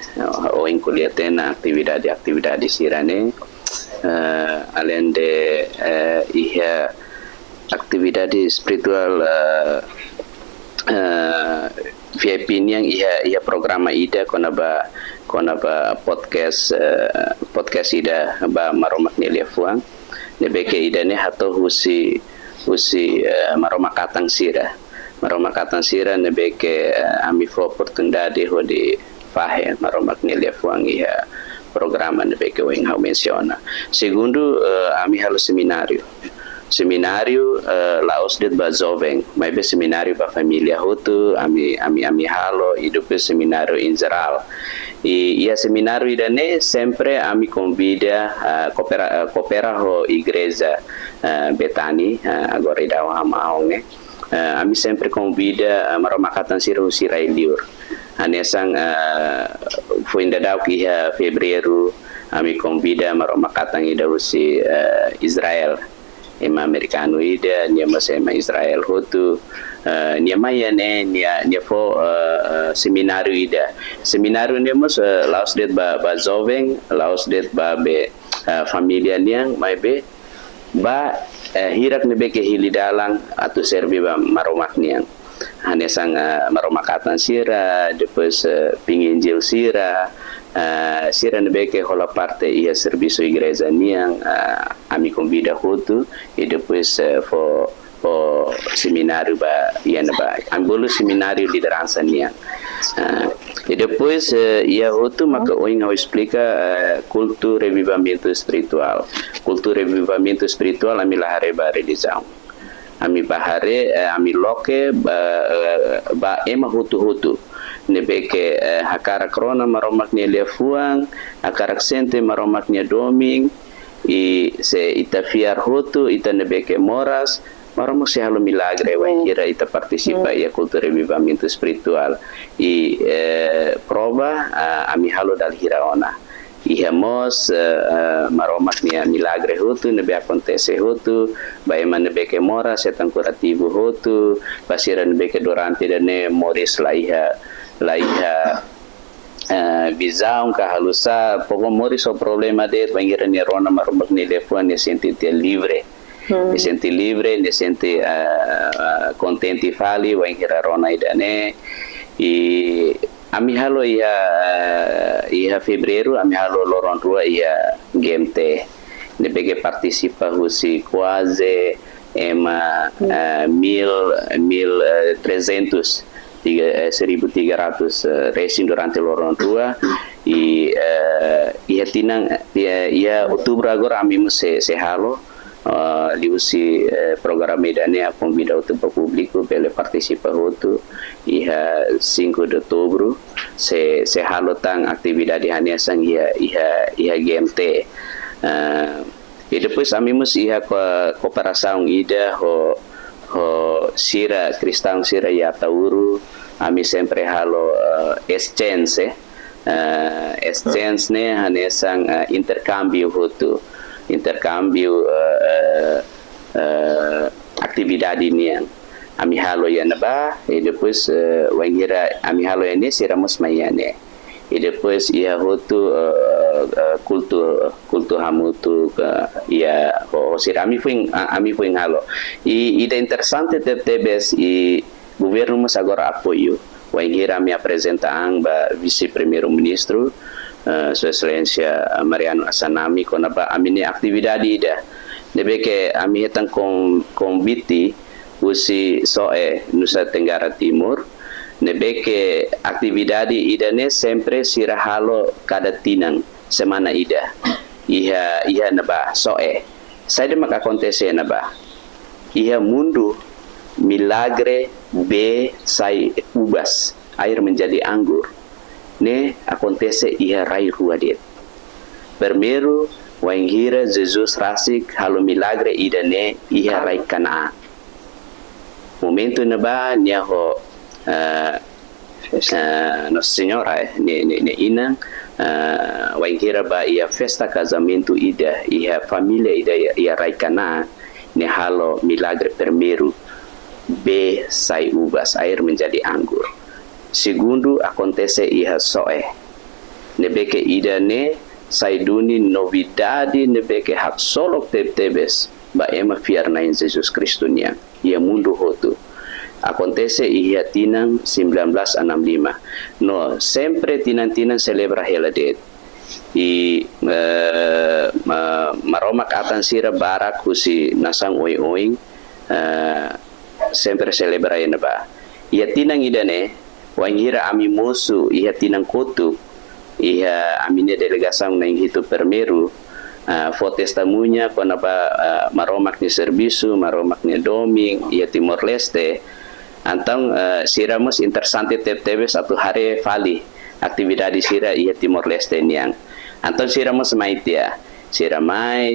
oing kuliah tena aktividade sirane além de ia aktividade spiritual VIP yang ia programa ida konaba podcast ida ba maromak ni lefuang nebeke ida ne hato husi maromakatang sira nebeke ami fo oportunidade ho di fahe maromak ni lefuang ia programa nebeke wing hau menciona. Segundo ami halo seminário laos det ba jovem mai be seminário ba família Hutu ami halo hidup seminário in geral e ia seminário idane sempre ami convida coopera ho igreja Betani agora ida amaonge ami sempre convida maromakatan sira iliur anesang foi indadau ki fevereiro ami convida maromakatan ida usi Israel ema americano ida nia masema Israel Hutu nia maya ne nia fo seminário ida seminário ne mos laos det ba jovem laos det ba be família niang mai be ba hirak ne be ke hilidalang atau servi ba maromak niang hanesang maromakatan sira depois pinginjil sira sira nebeke hola parte ia serviço igreja niang ami convida Hutu e depois for seminário ba ia ba ambulu seminário liderança niang e depois ia Hutu maka oing ao explica cultura revivamento espiritual ami lahare ba religião ami bahare ami loke ba ema Hutu nebeke hakara krona maromak ni lefuang hakarak sente maromak ni doming i se itafiar Hutu ita nebeke moras maromak se halo milagre wa kira ita participa ia cultura revivamento espiritual i prova ami halo dal hiraona ihamos maromak ni milagre Hutu nebe acontece Hutu baima nebeke moras setan curativo Hutu basiran nebeke durante dane moris laiha visão kahalusa pogo moris o problema de bangira ni rona maromak ni lefuan ni senti livre ni senti livre ni senti contenti fali bangira rona idane e ami halo ia fevereiro ami halo loron rua ia GMT nebege participa husi quase ema 1300 1.300 racing durante loron rua e ia tinang ia outubro agora ami se halo liusi programa idane a convida o público pela participa Hutu ia 5 de outubro se halo tang atividade hanesang ia GMT e depois ami ia cooperação ida ho sira cristão sira ya tauru ami sempre halo exchange ne hanesang intercambio Hutu intercambio atividade niang ami halo ya naba e depois wangira ami halo ini sira musmayane e depois ia Hutu kultur hamutu ia sira ami foi halo e ida interessante tebes e governo mas agora apoio wangira me apresenta ba vice primeiro ministro Sua Excelência Mariano Asanami konaba amini aktividade ida nebeke ami hetang konviti usi soe Nusa Tenggara Timur nebeke aktividade ida ne sempre sira halo kada tinang semana ida iha naba soe sai de maka acontece naba iha mundu milagre be sai ubas air menjadi anggur ne acontece iha rai rua det primeiro wangira Jesus rasik halo milagre ida ne iha rai kana momento naba nia ho Nossa Senhora ne inang wangira ba ia festa casamento ida ia família ida ia rai kana ne halo milagre primeiro be sai uvas air menjadi anggur Segundo, acontece iha soe. Nebeke idane saiduni novidade nebeke hak solok tebes ba ema fiarna in Jesus Kristo niya. Ia mundo hotu. Acontece iha tinang 1965. No, sempre tinang celebra heladet. Maromak atan sira barak husi nasang oing sempre celebra ina ba. Ia tinang idane wangira ami musu iha tinang kotu iha amine delegação na hito primeiro for testemunha quando maromak ni serviço maromak ni doming iha Timor Leste então siramos interessante teve satu hari fali atividade sira iha Timor Leste niang então siramos maitia siramai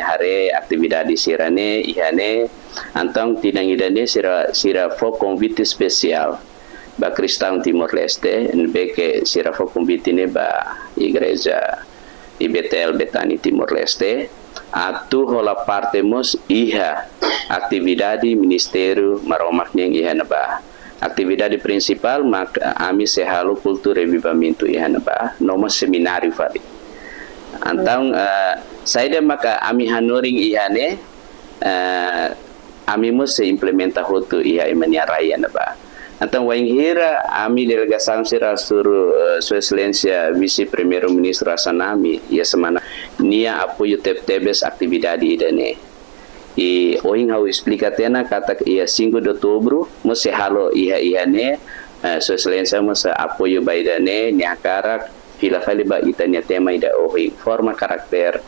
hari atividade sirane ihane então tinangidane sira for convite especial ba Kristão Timor Leste nbeke sira fo convite ne ba igreja i Betel Betani Timor Leste atu hola parte mos iha atividade ministério maromak neng iha ba atividade principal mak ami sehalo kultur revivamento iha ba noma seminário fali antang saida maka ami hanoring iha ne ami mos se implementa hotu iha imania raya ba. Então, wanghira ami delegação sira suru Sua Excelência Vice Primeiro Ministro Asanami ia semana nia apoio tebes atividade idane. E oing hau explica tena kata ia 5 de outubro mose halo iha ne Sua Excelência mose apoio baidane nia karak fila ba itania tema ida oing forma karakter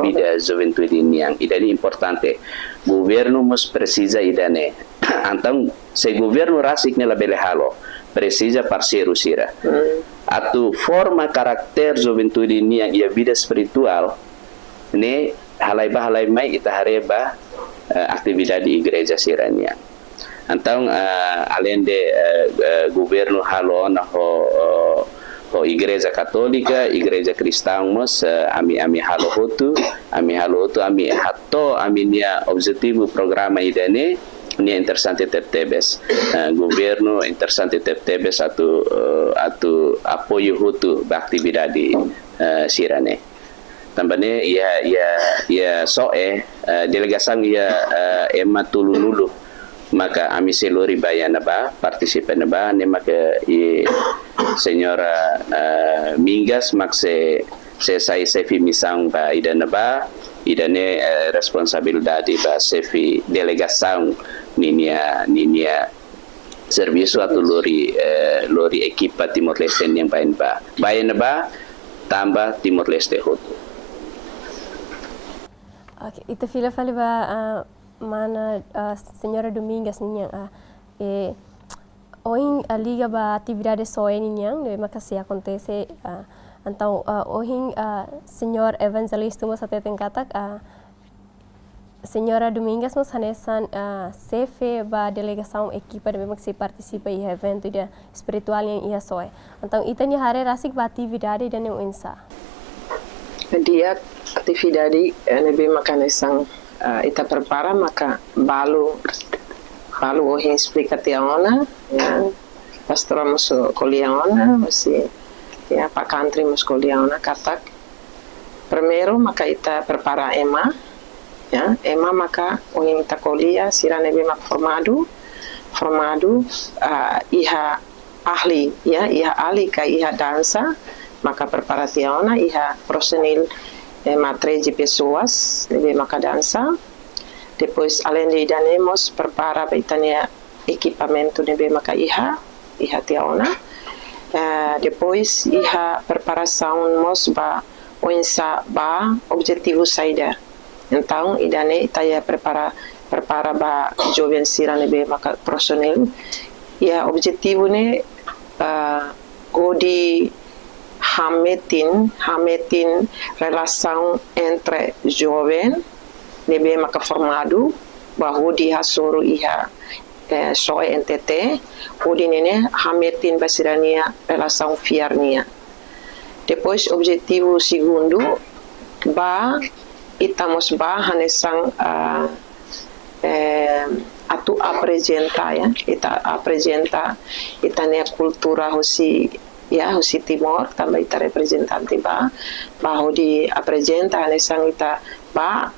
vida juventude niang idani importante governo mos precisa idane então se governo rasik nela belehalo precisa parceiro sira atu forma karakter juventude niang ia vida espiritual ne halai mai ita hareba atividade igreja sirania então além de governo halo na ho igreja católica, igreja cristã, mas ami halo hotu, ami hato ami nia objetivo programa idane nia interessante tebes governo interessante tebes atu apoio hotu ba atividade sirane. Tambane ia soe delegação ia ema tulululu maka ami selori bayana ba partisipan ba ne maka senhora Mingas makse sai sefi misang ba idana ba idane responsabilidade ba sefi delegação ninia serviço atau lori ekipa Timor Leste yang bayana ba tambah Timor Leste hotu. Oke, itu fila fali ba mana senhora Domingas ninyang oing liga ba atividade soe ninyang de makasi acontece então oing senhor evangelista mo sa teteng katak senhora Domingas mo sanesan CF ba delegação equipa de maksi participa i evento de espiritual yang ia soe então itanya hari rasik ba atividade dan yang insa dia atividade nebe makanesang ita prepara maka balu ohin explica tiaona ya pastora muso koliaona masih ya pak country muso koliaona katak primero maka ita prepara ema maka ohin ita kolia sira nebe mak formado iha ahli ka iha dansa maka prepara tiaona iha personil 13 pessoas nebe maka dansa. Depois, além de iremos prepara itania equipamento nebe maka iha tiaona. Depois iha preparação mos ba oinsa ba objetivo saída. Então, idane itaya prepara ba jovem sira nebe maka personil. Ia objetivo ne godi hametin relação entre jovem nebe maka formado bahwa dia suruh iha soe NTT udi nene hametin basirania relação fiarnia. Depois objetivo segundo ba itamos ba hanesang atu apresenta ya, ita apresenta itania kultura husi ya husi Timor tambah ita representante ba di apresenta nesang ita ba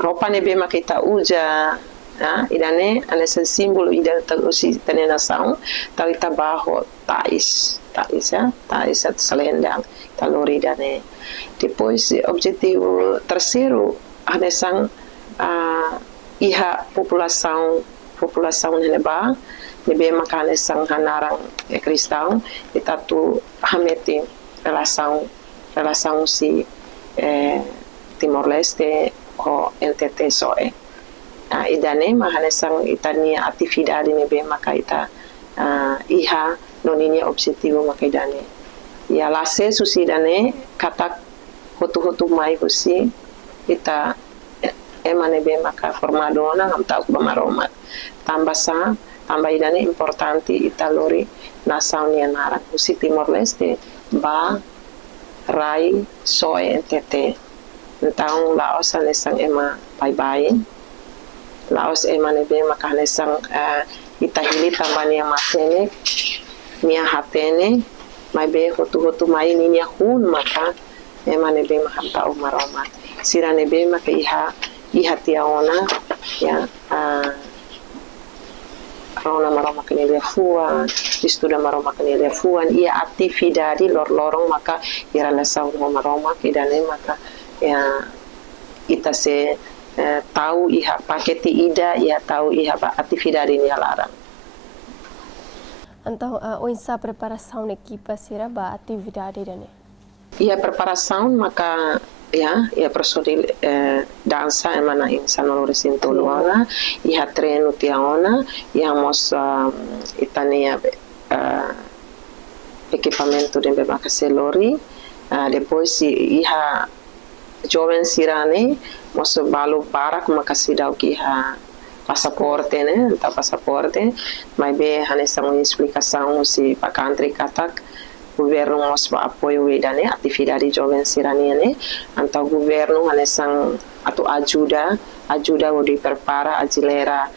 ropa nebe maka ita uja ya idane anesa simbolo ida ta husi tania nação ta ita baho tais ya tais at selendang ta lori dane depois objetivo terceiro anesang iha população nebe makane sang hanarang kristão ita tu hameti relação si Timor Leste o NTT soe idane mahane sang itania atividade nebe maka ita iha noninya objetivo maka idane ya lase susi dane katak hotu mai husi ita nebe maka formadona ngam tau bamaromat tambah idane importante ita lori nação nia narang husi Timor Leste ba rai soe NTT então Laos anesang ema bye Laos ema nebe maka anesang ita hili tambah nia matene nia hatene mai be hotu mai nia hun maka ema nebe maka tau maromat sira nebe maka iha tiaona ya rona maroma kenelia fuan estuda maroma kenelia fuan ia atividade lorong maka ira nasa maroma kedane maka ya ita se tahu iha paketi ida ia tahu iha atividade ni larang. Então, essa preparação da equipa será a atividade dane. Ia preparação maka ya professor dança emana in San Lorenzo Luana ia treino tiaona ia mos itania equipamento de bebaka selori depois ia jovem sirane mos balu barak makasidau ki ha passaporte né tá passaporte mas be hanesa uma explicação se para country katak governo mos apoio idane atividade jovem sirania né então governo hanesang atau ajuda odi prepara acelera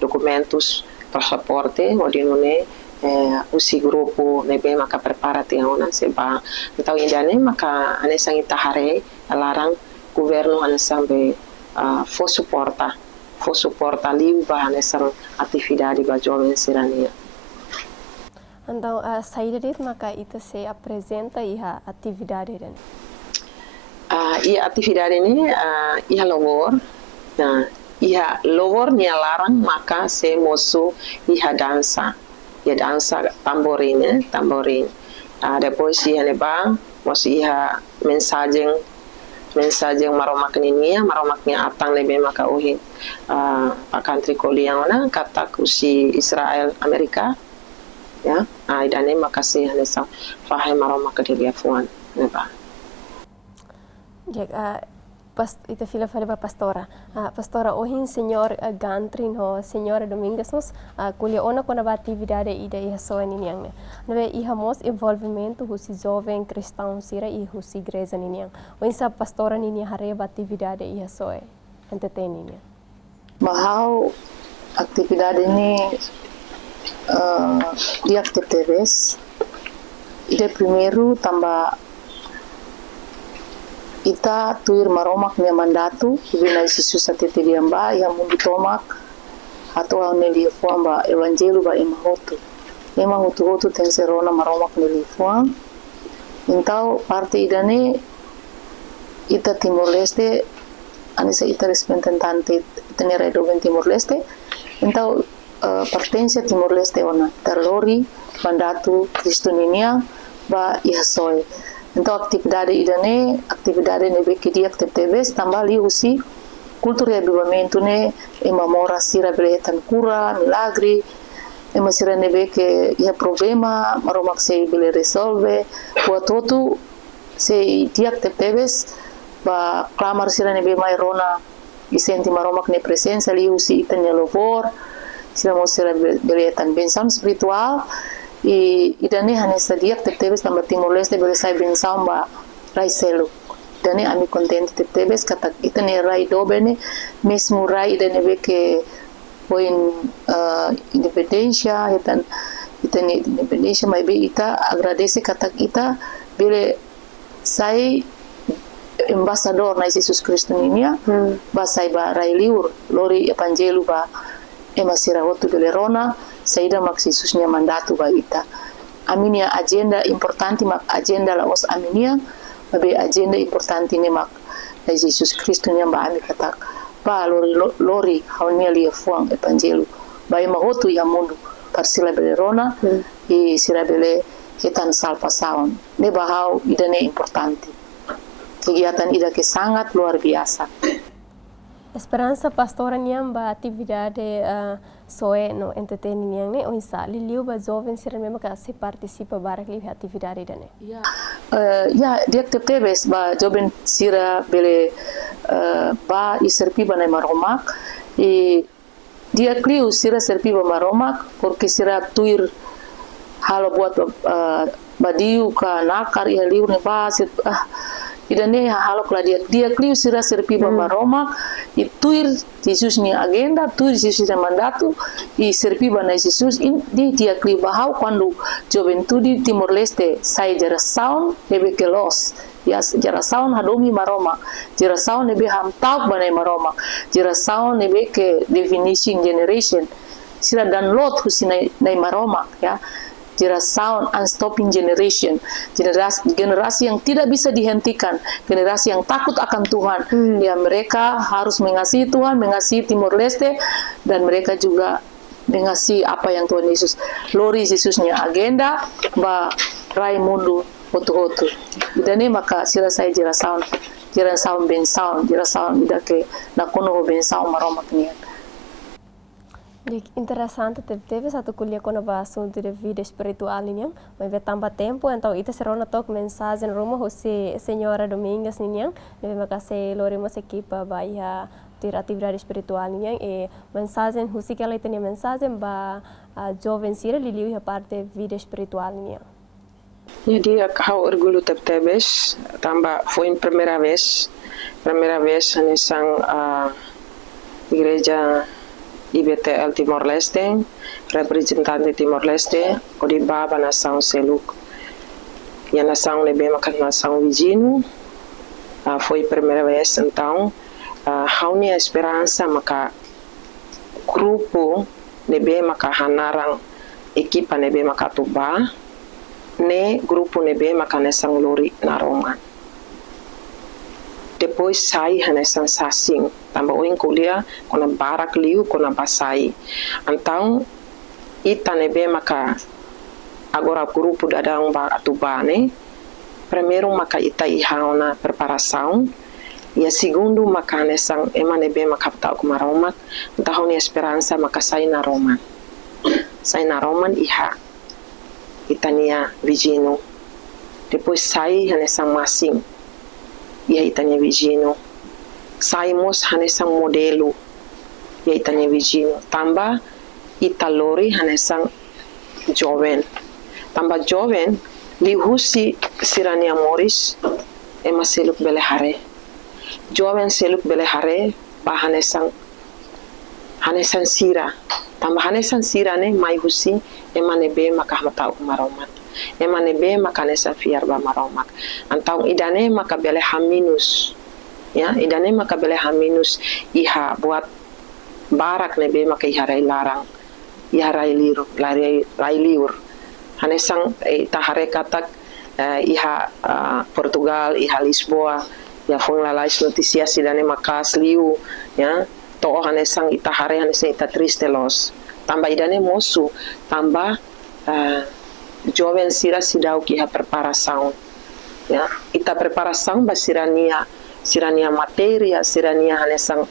documentos passaporte odi nune usi grupo nebe maka prepara tiaona seba então idane maka hanesang itahare larang governo hanesang be fo suporta liba hanesang atividade ba jovem sirania. Então, a saída dele, maka itu se apresenta iha atividade dele. Ia atividade ini iha logor. Iha logor nia larang maka se mosu iha dansa. Ia dansa tamborin. Depois iha neba mosu iha mensagem maromak nia atang lebe maka uhin country koliana kata kusi Israel Amerika. Ya, idane makasih hanesa faham maroma kedelia fuan neba. Pas ita fila ba pastora ohin senhor Gantrin ho senhora Domingues nos kulia ona kona ba atividade ida iha soa niniang ne. Nove iha mos envolvimento husi jovem cristão sira i husi igreja niniang. Oinsa pastora nini hare ba atividade iha soa entertaining. Bahau atividade ini dia TTVs ide primeiro tambah ita tuir maromak nia mandatu ibina Jesus atete diamba yang mundu tomak atau neli fuamba evangelu ba emahotu hotu tenserona maromak neli fuam então parte idane ita Timor Leste anisa ita representante tenera do Timor Leste então pertence a Timor Leste ona terlori mandatu Kristoninia ba ihasoi então atividade idane atividade nebe kidi aktivitas tambah li usi kultur avivamento ne emamora sira bretan cura milagre ema sira nebe ke ia problema maromak se bile resolve buat todo se dia aktivitas ba clamar sira nebe mai rona isenti maromak ne presença li usi itanya louvor sila mo sila beriatan bensam spiritual e idane hanesa dia aktivitas tambah Timor Leste beresai bensam ba raiselu dane ami contente tebes kata itane rai dobene mesmo rai dane beke poin independencia itane independencia mai be ita agradece kata kita bile sai embasador na Jesus Kristus ninia ba sai ba rai liur lori evangelu ba emasira hotu bele rona saida mak Jesusnya mandatu ba ita aminia agenda importante mak agenda la os aminia babe agenda importante ni mak na Jesus Kristus nya ba ami katak ba lori haunia lia fuang evangelu ba hotu ya mundu parsila bele rona e sira bele hitan salvação ne bahau idane importante kegiatan ida ke sangat luar biasa. Esperança pastora niang ba atividade soe no entertaining niang ne oinsa liliu ba jovem sira mesmo que se participa barak li atividade dane. Ya dia tebes ba jovem sira bele ba iserpi ba na maromak e dia kliu sira serpi ba maromak porque sira tuir halo buat badiu ka nakar ya liu ne ba idane halo kala dia kliu sira serpi ba maromak ituir Jesus ni agenda tuir Jesus ni mandato e serpi ba na Jesus di dia kliu bahau quando juventude Timor Leste sai geração nebe que los ya geração hadomi maroma geração nebe ham tauk ba na maroma geração nebe que definition generation sira dan lot husinai na maroma ya geração unstopping generation generasi yang tidak bisa dihentikan generasi yang takut akan Tuhan ya mereka harus mengasihi Tuhan mengasihi Timor Leste dan mereka juga mengasihi apa yang Tuhan Yesus lori Yesusnya agenda ba rai mundu hotu-hotu idane maka sira saya geração benção geração idake nakono benção maroma knian. Interessante teve satu kuliah kona ba assunto de vida espiritual niang mas vai tambah tempo então ita serona tok mensagem rumah Jose Senhora Domingas niang nebe makase loremos equipa ba ia ter atividade espiritual niang e mensagem Jose que ela tem mensagem ba jovem sira liliu a parte vida espiritual niang. Jadi kau orgulho tebes tambah foi primeira vez nessa igreja IBTL Timor Leste, representante Timor Leste, o di baba nação Seluk. E a nação lebe makan nação Vigino, foi a primeira vez então, haunia esperança maka grupo lebe maka hanarang equipa lebe maka tuba, ne grupo lebe maka nação lori na Roma. Depois sai hanesan sasing tambah oin kuliah kona barak liu kona basai então ita nebe maka agora grupo dadang ba atubane primeiro maka ita ihauna preparação e a segundo maka hanesan ema nebe maka tau kumaromak tahun esperança maka sai na Roma iha itania Vigino depois sai hanesan masing ia itanya Vigino saimos hanesang modelo ia itanya Vigino tambah italori hanesang joven tambah joven lihusi sirania Morris ema seluk belehare joven seluk belehare ba hanesang sira tambah hanesang sira ne mai husi ema nebe maka matau maromat ema nebe maka nesa fiar ba maromak antau idane maka bele haminus ya idane maka bele haminus iha buat barak nebe maka iha rai larang iha rai liur hanesang tahare katak iha Portugal iha Lisboa ya fong lalais noticias idane maka asliu ya to hanesang itahare hanesang ita triste los tambah idane mosu tambah jovem sira sidau que a preparação ya ita preparação ba sirania matéria sirania hanesang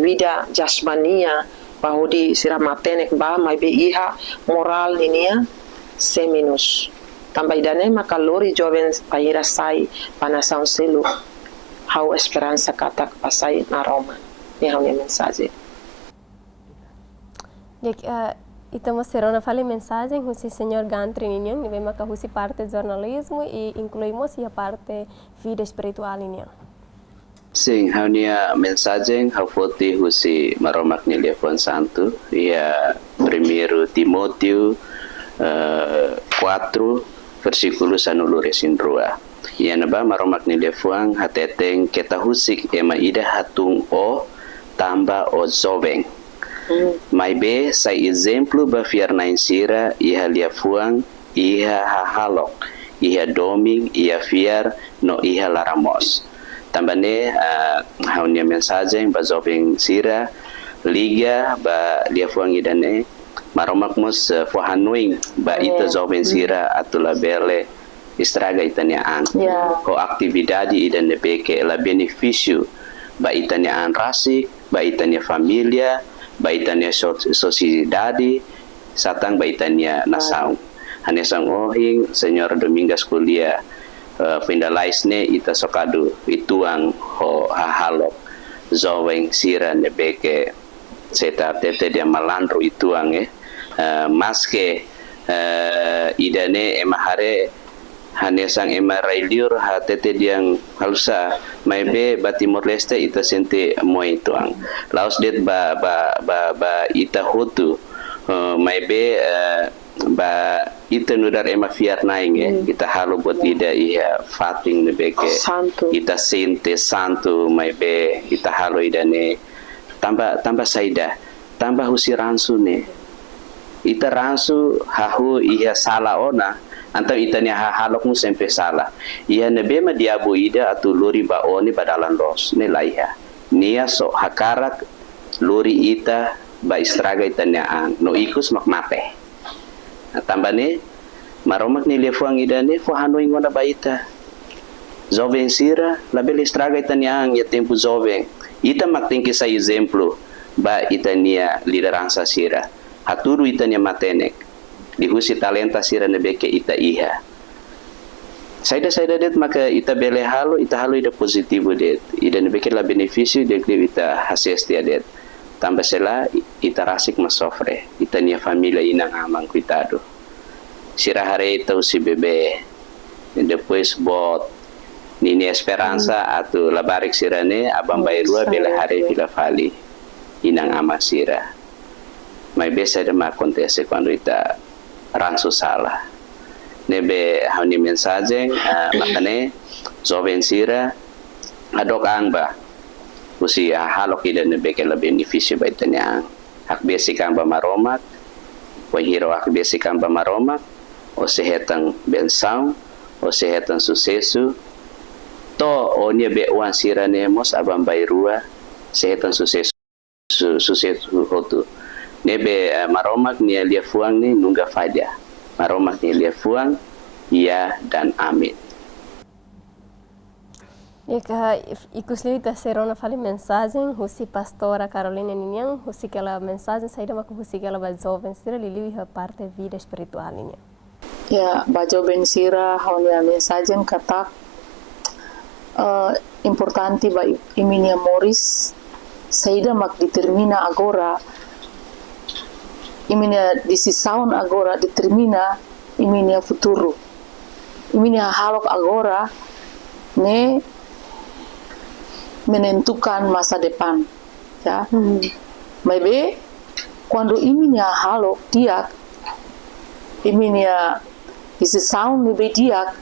vida jasmania bahudi sira matenek ba mai be iha moral ninia seminus tambah idane maka lori jovem paira sai panação selu hau esperança katak pasai na Roma ni hau ni mensagem. Estamos serona fale mensagem husi senhor Gantri ninho, nebe maka husi parte jornalismo e incluímos a parte vida espiritual ninho. Sim, hanya mensagem hafoti husi maromak ni Levon Santo, ia 1 Timoteo 4 versículo 1 ia naba maromak ni Levon hateteng kita husik ema ida hatung o tamba o jovem. Mai be sa exemplo ba fiarna insira iha liafuang iha hahalok iha doming iha fiar no iha laramos. Tambane haunia mensagem ba jovem sira liga ba liafuang idane maromak mos fohanuing ba ita jovem sira atula bele estraga itania an. Ko atividade idane beke la benefício ba itania an rasik ba itania família baitanya sociedade satang baitanya nasaung hanesang ohing senyor Domingas kuliah pindalaisne ita sokadu ituang ho hahalok jovem sira nebeke seta tete dia malandro ituang maske idane emahare hanesang emarailiur ha tete diang halusa maibe ba Timor Leste ita sente moi tuang laos det ba ita hotu maibe ba ita nudar ema fiar naing ita halu buat ida iha fating nebeke ita sente santo maibe ita halu idane tambah saida tambah husi ransu ne ita ransu hahu iha salah ona antau itanya halok mu sempe salah ia nebema diabo ida atu lori baoni badalan los nelaiha nia so hakarak lori ita ba istraga itanya ang no ikus makmate tambane maromak ni lefuang idane fo hanoi ngona baita jovem sira label istraga itanya ang ya tempo jovem ita maktingki sa exemplo ba itania lideransa sira haturu itanya matenek dihusi talenta sira nebeke ita iha saida det maka ita bele halu ita halu ida positivo det ida nebeke la beneficio de ita hases dia det tambah sela ita rasik masofre ita nia familia inang amang cuidado sira hare ita usi bebe depois bot nini esperança atu labarik sirane abang bairua bele hare vila fali inang ama sira mai besa de ma acontece quando ita ransu salah nebe hauni mensagem makane jovem sira adok angba usi halok ida nebe ke la beneficio baitanya hak besikang ba maromak wahiro hak besikang ba maromak o sehetang bensang o sehetang sucesso to onia be wan sira nemos abang bairua sehetang sucesso hotu nebe maromak ni lia fuang ni nungga faida maromak ni lia fuang ya dan amin Ika ikusli ita serona fali mensagem husi pastora Carolina Ninhang husi kela mensagem saída maku husi kela ba jovem sira liliwi ha parte vida espiritual ninha ya ba jovem sira haunia mensagem kata importante ba iminia moris saída mak determina agora iminia decisão agora determina iminia futuro iminia halok agora ne menentukan masa depan ya maybe quando iminia halok diak iminia decisão nebe diak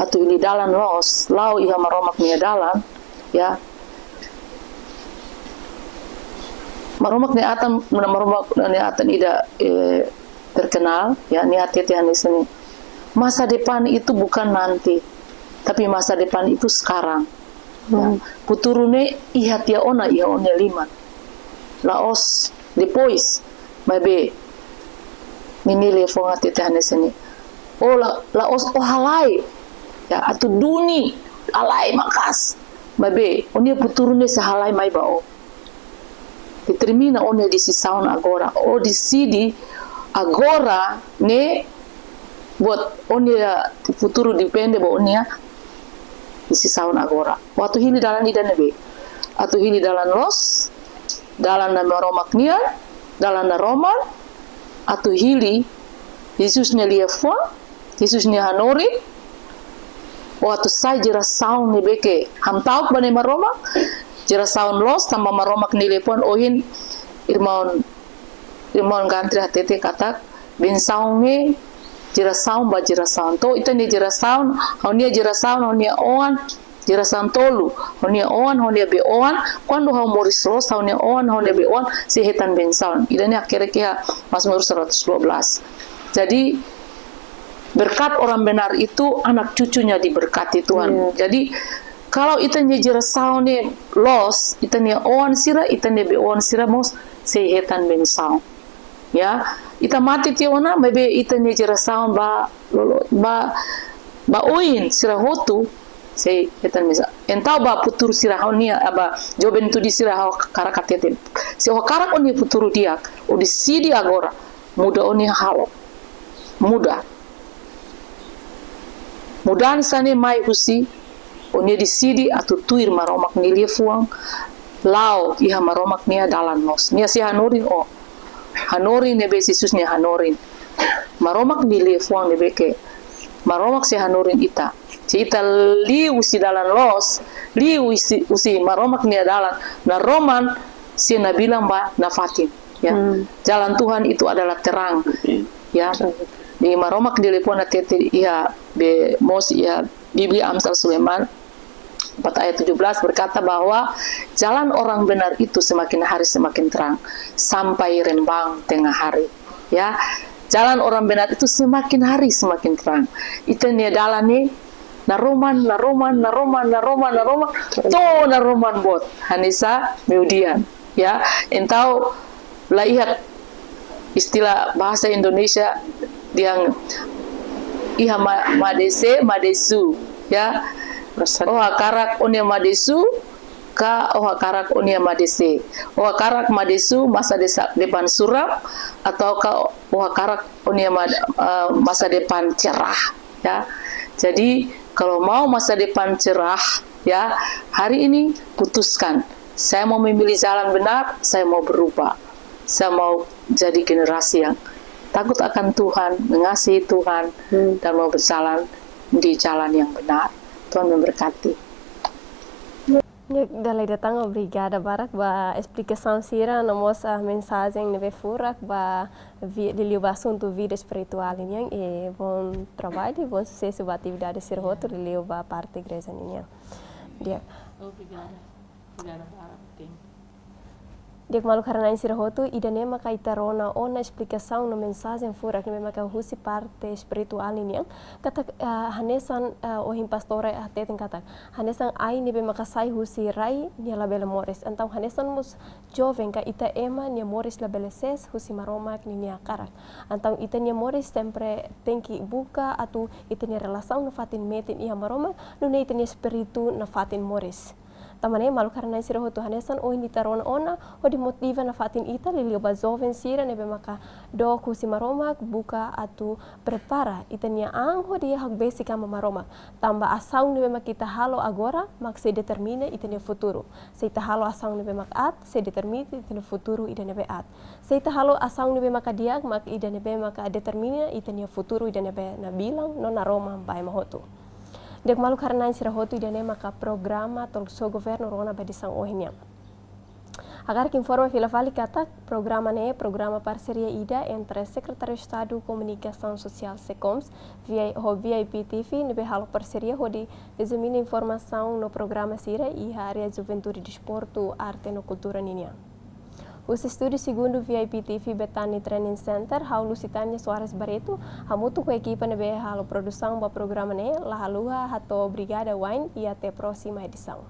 atau ini dalan los lau iha maromak nia dalan ya maromak ni atan ida terkenal ya ni hati-hati di sini masa depan itu bukan nanti tapi masa depan itu sekarang ya puturune iha tia ona 5 laos depois mabe minile fo hati-hati di sini laos halai ya atu duni alai makas mabe onia puturune sahalai mai bao determina onde decisão agora ou decide agora ne buat onde futuro depende bo onia decisão agora waktu hili dalan ida nebe atau hili dalan los dalan na maromak nia dalan na roman atau hili Jesus ne lia fua Jesus ne hanori o atu sai jira saun ne beke ham tauk bane maroma jira saun los tamba maroma knile pon ohin irmaun gantri hatete katak bin saun ne jira saun ba jira saun to ita ne jira saun honia jira saun honia oan jira saun tolu honia oan honia be oan quando hau moris los honia oan honia be oan si hetan bin saun idane akhirnya kia Mazmur 112. Jadi berkat orang benar itu anak cucunya diberkati Tuhan. Jadi kalau itanya jira saun ne los itanya oan sira itanya be oan sira mos si hetan bin saun. Ya, ita mati tiona mebe ita ne jira saun ba oin sira hotu sei etan misa entau ba putur sira honia aba joben tu di sira ho karakatete se ho karak oni puturu diak o di sidi agora muda oni halo muda mudan sane mai husi oni di sidi atu tuir maromak nilie fuang lao iha maromak nia dalan nos nia si hanurin o hanorin nebe Yesus ne hanorin maromak nilie fuang nebe ke maromak si hanorin ita si ita li usi dalan los li usi maromak nia dalan na roman si na bilang ba na fatin ya jalan Tuhan itu adalah terang ya di maromak nilie fuang na tete iya be mos iya Biblia Amsal Sulaiman 4 ayat 17 berkata bahwa jalan orang benar itu semakin hari semakin terang sampai rembang tengah hari. Ya, jalan orang benar itu semakin hari semakin terang. Itu nih dalan nih naroman bot Hanisa Meudian. Ya, entau lihat istilah bahasa Indonesia yang iha madesu ya. Oha karak onia madesu ka oha karak onia madese oha karak madesu masa depan suram atau ka oha karak onia masa depan cerah ya. Jadi kalau mau masa depan cerah ya hari ini putuskan saya mau memilih jalan benar, saya mau berubah, saya mau jadi generasi yang takut akan Tuhan, mengasihi Tuhan dan mau berjalan di jalan yang benar. Tuhan memberkati. Dalai datang obrigada barak ba explicação sira nomos a mensagem neve furak ba de assunto vida espiritual ninhang e bom trabalho bom sucesso ba atividade sira outro de ba parte igreja ninhang. Dia. Obrigada. Obrigada barak. Dia malu karena insira hotu idane maka itarona ona explicação no mensagem fura que maka husi parte espiritual ini kata hanesan ohim pastore ateten kata hanesan ai ni be maka sai husi rai ni la bela mores então hanesan mus jovem ka ita ema ni mores la bela ses husi maromak ni akarak então ita ni mores sempre tem que buka atu ita ni relação na fatin metin ia maromak no ita ni espiritu na fatin mores. Tamane malu karena sira hotu hanesan o hindi taron ona o di motiva na fatin ita lilio ba joven sira nebe maka do kusi maromak buka atu prepara ita nia angho dia hak basic ama maromak tamba asang nebe makita halo agora mak se determine ita nia futuro se ita halo asang nebe mak at se determine ita nia futuro ida nebe at se ita halo asang nebe maka diak mak ida nebe maka determine ita nia futuro ida nebe na bilang no na Roma bai mahotu. Dek malu karena sira hotu idane maka programa tolso governo rona badisang ohinya. Agar que informe filafali kata programa programa parceria ida entre Secretario de Estado Comunicação Social SECOMS via VIP TV nebe halo parceria hodi examina informação no programa sira e área juventude desporto arte no cultura ninia. Os estudos segundo VIP TV Betani Training Center, hau Lusitania Soares Barreto, hamutu com a equipa nebe halo produção do programa la haluha hato Brigada Wine e até a próxima edição.